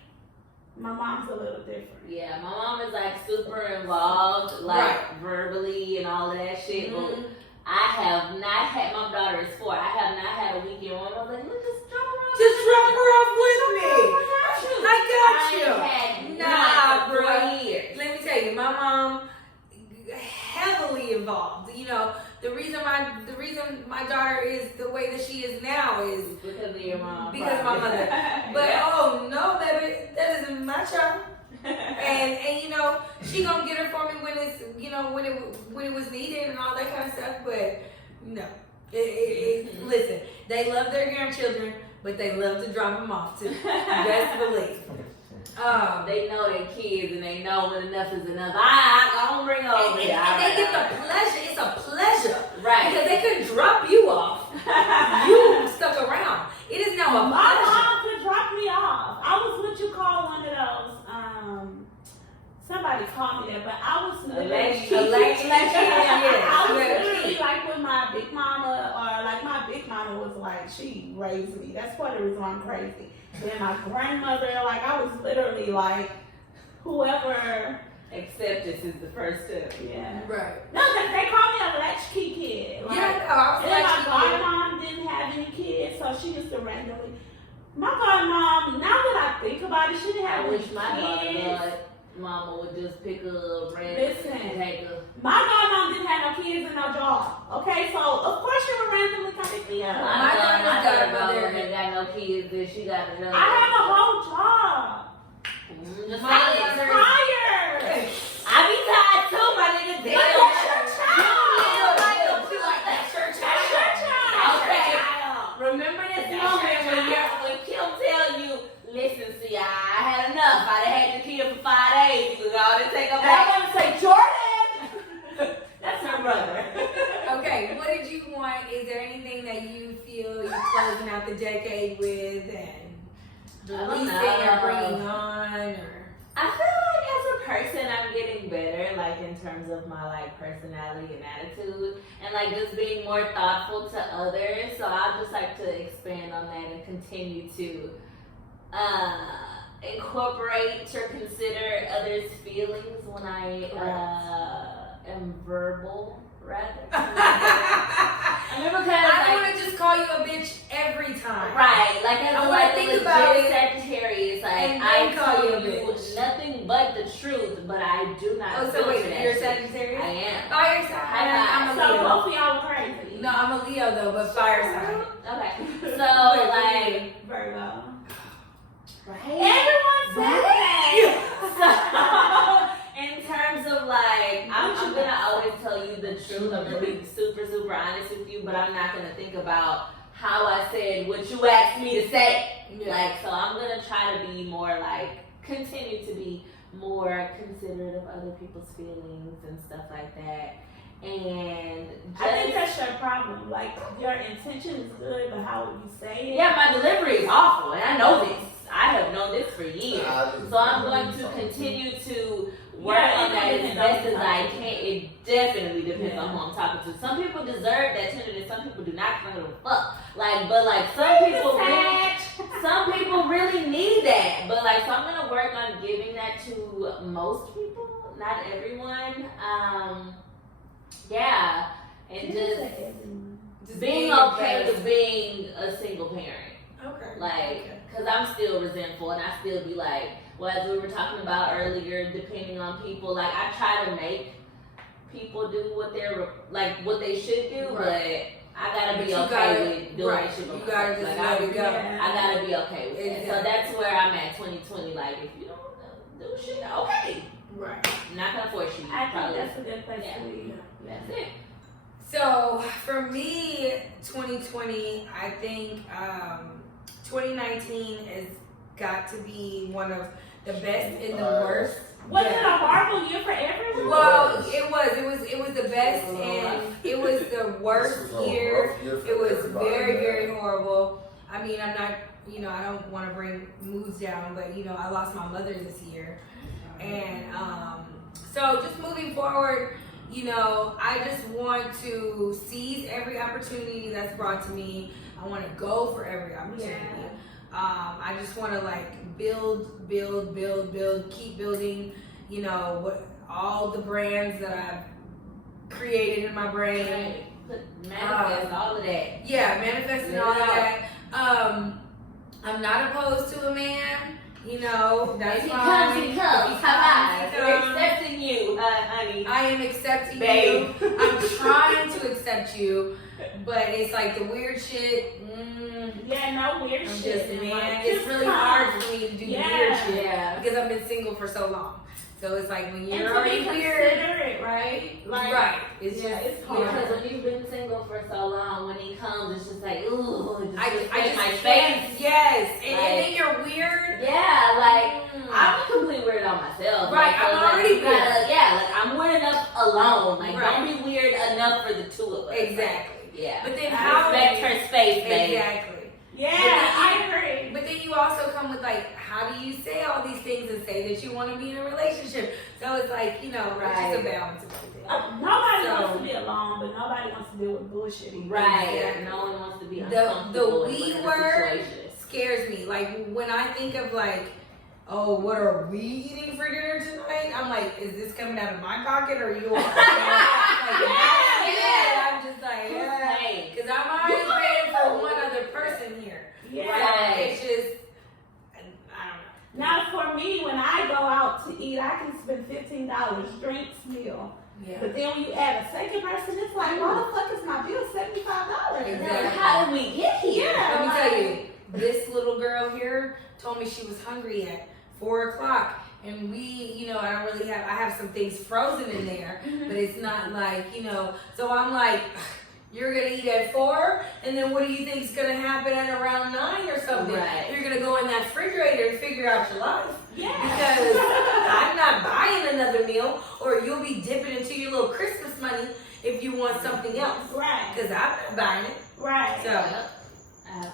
my mom's a little different. Yeah, my mom is like super involved, like verbally and all of that shit. Mhm. But I have not had, my daughter is 4. I have not had a weekend when I was like, let's just drop her off. Just drop her off with me. I got you. I ain't had Nah, none for bro. 4 years. Let me tell you, my mom heavily involved. You know, the reason my daughter is the way that she is now is Because of your mom. because of my mother. But oh no, baby, that isn't my child. And you know, she gonna get her for me when it's when it was needed and all that kind of stuff. But no, listen, they love their grandchildren, but they love to drop them off too. Best believe. They know their kids and they know when enough is enough. I don't bring her over here. And they get the pleasure. It's a pleasure. Right. Because they couldn't drop you off. You stuck around. It is now a My pleasure. mom could drop me off. I was what you call one of those nobody called me that, but I was literally, latchkey I was literally like with my big mama, or like my big mama was like, she raised me. That's part of the reason why I'm crazy. Then my grandmother, like I was literally like, whoever. Acceptance is the first step. Yeah. Right. No, they call me a latchkey kid. Like, Yeah, no, I was and my latchkey godmom didn't have any kids, so she used to randomly. My godmom, now that I think about it, she didn't have I any wish my kids. mama would just pick up random Listen. and take a. My godmom didn't have no kids and no job. Okay, so of course she would randomly come pick me up. My godmother- ain't got no kids, and she got another. I have a whole job. Just My saying. godmother- Tired. I be tired too, my nigga. Damn. That's your child. That's your That's your child. Okay. Remember this moment when Kim tell you, listen, see, I had enough. I done had your kid for 5 days. You all to take her I back. want to say Jordan. That's her brother. Okay, what did you want? Is there anything that you feel you're closing out the decade with and releasing or bringing on? Or I feel like as a person, I'm getting better, like in terms of my like personality and attitude, and like just being more thoughtful to others. So I'd just like to expand on that and continue to incorporate or consider others' feelings when I am verbal, rather. I mean, because I don't like, want to just call you a bitch every time. right, like as I a wanna like think legit about it Sagittarius, like and I then call tell you a you bitch. nothing but the truth, but I do not. Oh, so filter wait, that you're a shit. Sagittarius? I am. Fire sign. I'm a So Leo. both of y'all were crazy. No, I'm a Leo though, but fire sign. Okay, so Wait, like, Virgo. right? Everyone said that. So, in terms of like, I'm gonna always tell you the truth. I'm gonna be super, super honest with you, but I'm not gonna think about how I said what you asked me to say. Like, so I'm gonna try to be more like, continue to be more considerate of other people's feelings and stuff like that. And I think that's your problem. Like, your intention is good, but how you say it. yeah, my delivery is awful, and I know this. I have known this for years. So I'm going to continue to work on that as best as I can. It definitely depends on who I'm talking to. Some people deserve that tenderness, some people do not give a fuck. Like, but like some people really need that. But like, so I'm gonna work on giving that to most people, not everyone. Yeah, and just being okay with being a single parent. Okay. Like, because I'm still resentful and I still be like, well, as we were talking about earlier, depending on people, like I try to make people do what they should do, Right. but I gotta be You okay gotta- with doing right. that shit. You by gotta myself. just like, let it go. I gotta be okay with that. Exactly. So that's where I'm at 2020. Like, if you don't do shit, okay. Right. I'm not gonna force you. I Probably. think that's a good place Yeah. to be. That's it. So for me, 2020, I think 2019 has got to be one of the best and the worst. Was it a horrible year for everyone? Well, it was the best and it was the worst year. It was very, very horrible. I mean, I'm not, I don't want to bring moods down, but I lost my mother this year. And so just moving forward, I just want to seize every opportunity that's brought to me. I want to go for every opportunity. I just want to like build, keep building, all the brands that I've created in my brain. Right. Manifest all of that. Yeah, manifesting all of that. I'm not opposed to a man. That's If he fine. comes, he comes. How He We're comes. accepting you, honey. I am accepting Babe. you. I'm trying to accept you, but it's like the weird shit. Yeah, no weird I'm shit. just, man, Like, it's just really come. hard for me to do the weird shit Yeah. because I've been single for so long. So it's like when And you're to already be weird, considerate, right? Like, right? It's yeah, just it's hard. Because when you've been single for so long, when he comes, it's just like, ooh, it just I hits just my can't. face. Yes, and Like- then you're weird. Yeah, like, Mm. I'm a complete weird on myself. Right, Like, so, I'm like, already you gotta, like, I'm weird enough alone. Like, Right. don't be weird enough for the two of us. Exactly. Yeah. But then I how? respect her space, babe. Exactly. Yeah, I agree. But then you also come with like, how do you say all these things and say that you want to be in a relationship? So it's like, you know, it's just a balance of everything. Nobody wants to be alone, but nobody wants to deal with bullshit. Right. Exactly. No one wants to be The uncomfortable we in word situations. scares me. Like when I think of like, oh, what are we eating for dinner tonight? I'm like, is this coming out of my pocket or yours? I'm just like, because I'm already paying for one other person here. Yeah. Right. It's just, I don't know. Now for me, when I go out to eat, I can spend $15 drinks, meal. Yeah. But then when you add a second person, it's like, why the fuck is my bill $75? Exactly. How did we get here? Yeah. Let me tell you, this little girl here told me she was hungry at 4 o'clock. And we, you know, I have some things frozen in there, but it's not like, you know, so I'm like, you're going to eat at 4, and then what do you think is going to happen at around 9 or something? Right. You're going to go in that refrigerator and figure out your life. Yeah. Because I'm not buying another meal, or you'll be dipping into your little Christmas money if you want something else. Right. Because I'm not buying it. Right. So,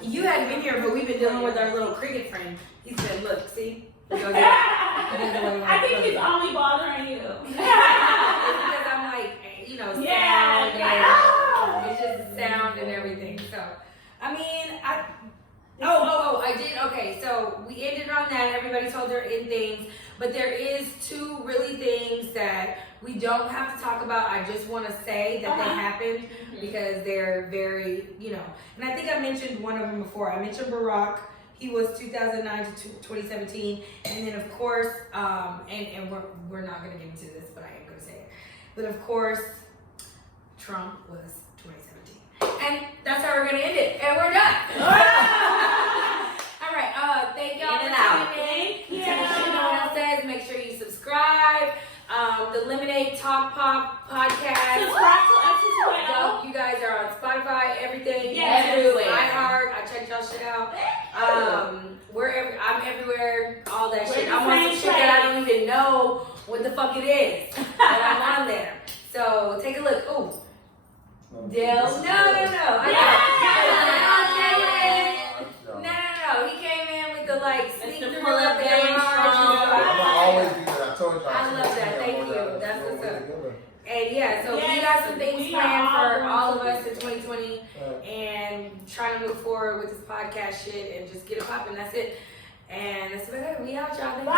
you hadn't been here, but we've been dealing with our little cricket friend. He said, look, see? He goes, I think he's only bothering you. It's because I'm like, you know, sound and it's just sound and everything. So, I mean, I did. Okay, so we ended on that. Everybody told their end things, but there is 2 really things that we don't have to talk about. I just want to say that they happened because they're very, you know, and I think I mentioned one of them before. I mentioned Barack. He was 2009 to 2017, and then of course, and we're not gonna get into this, but I am gonna say it. But of course, Trump was 2017, and that's how we're gonna end it, and we're done. All right, thank y'all for tuning in. You know what else says? Make sure you subscribe. The Lemonade Talk Pop podcast. Subscribe to us as well. You guys are on Spotify, everything. Yes. YouTube, iHeart. I checked y'all shit out. I'm everywhere. All that shit. I'm on some shit that I don't even know what the fuck it is, but I'm on there. So take a look. Ooh, Dale. No. No. He came in with the like sneak through pull up the game garage. strong. I'm gonna always be there. I told y'all. I love that. Thank you. That's what's up. And yeah, so we got some things planned for all of us in 2020 and trying to move forward with this podcast shit and just get it popping. That's it. And that's about it. We out, y'all. Thank you.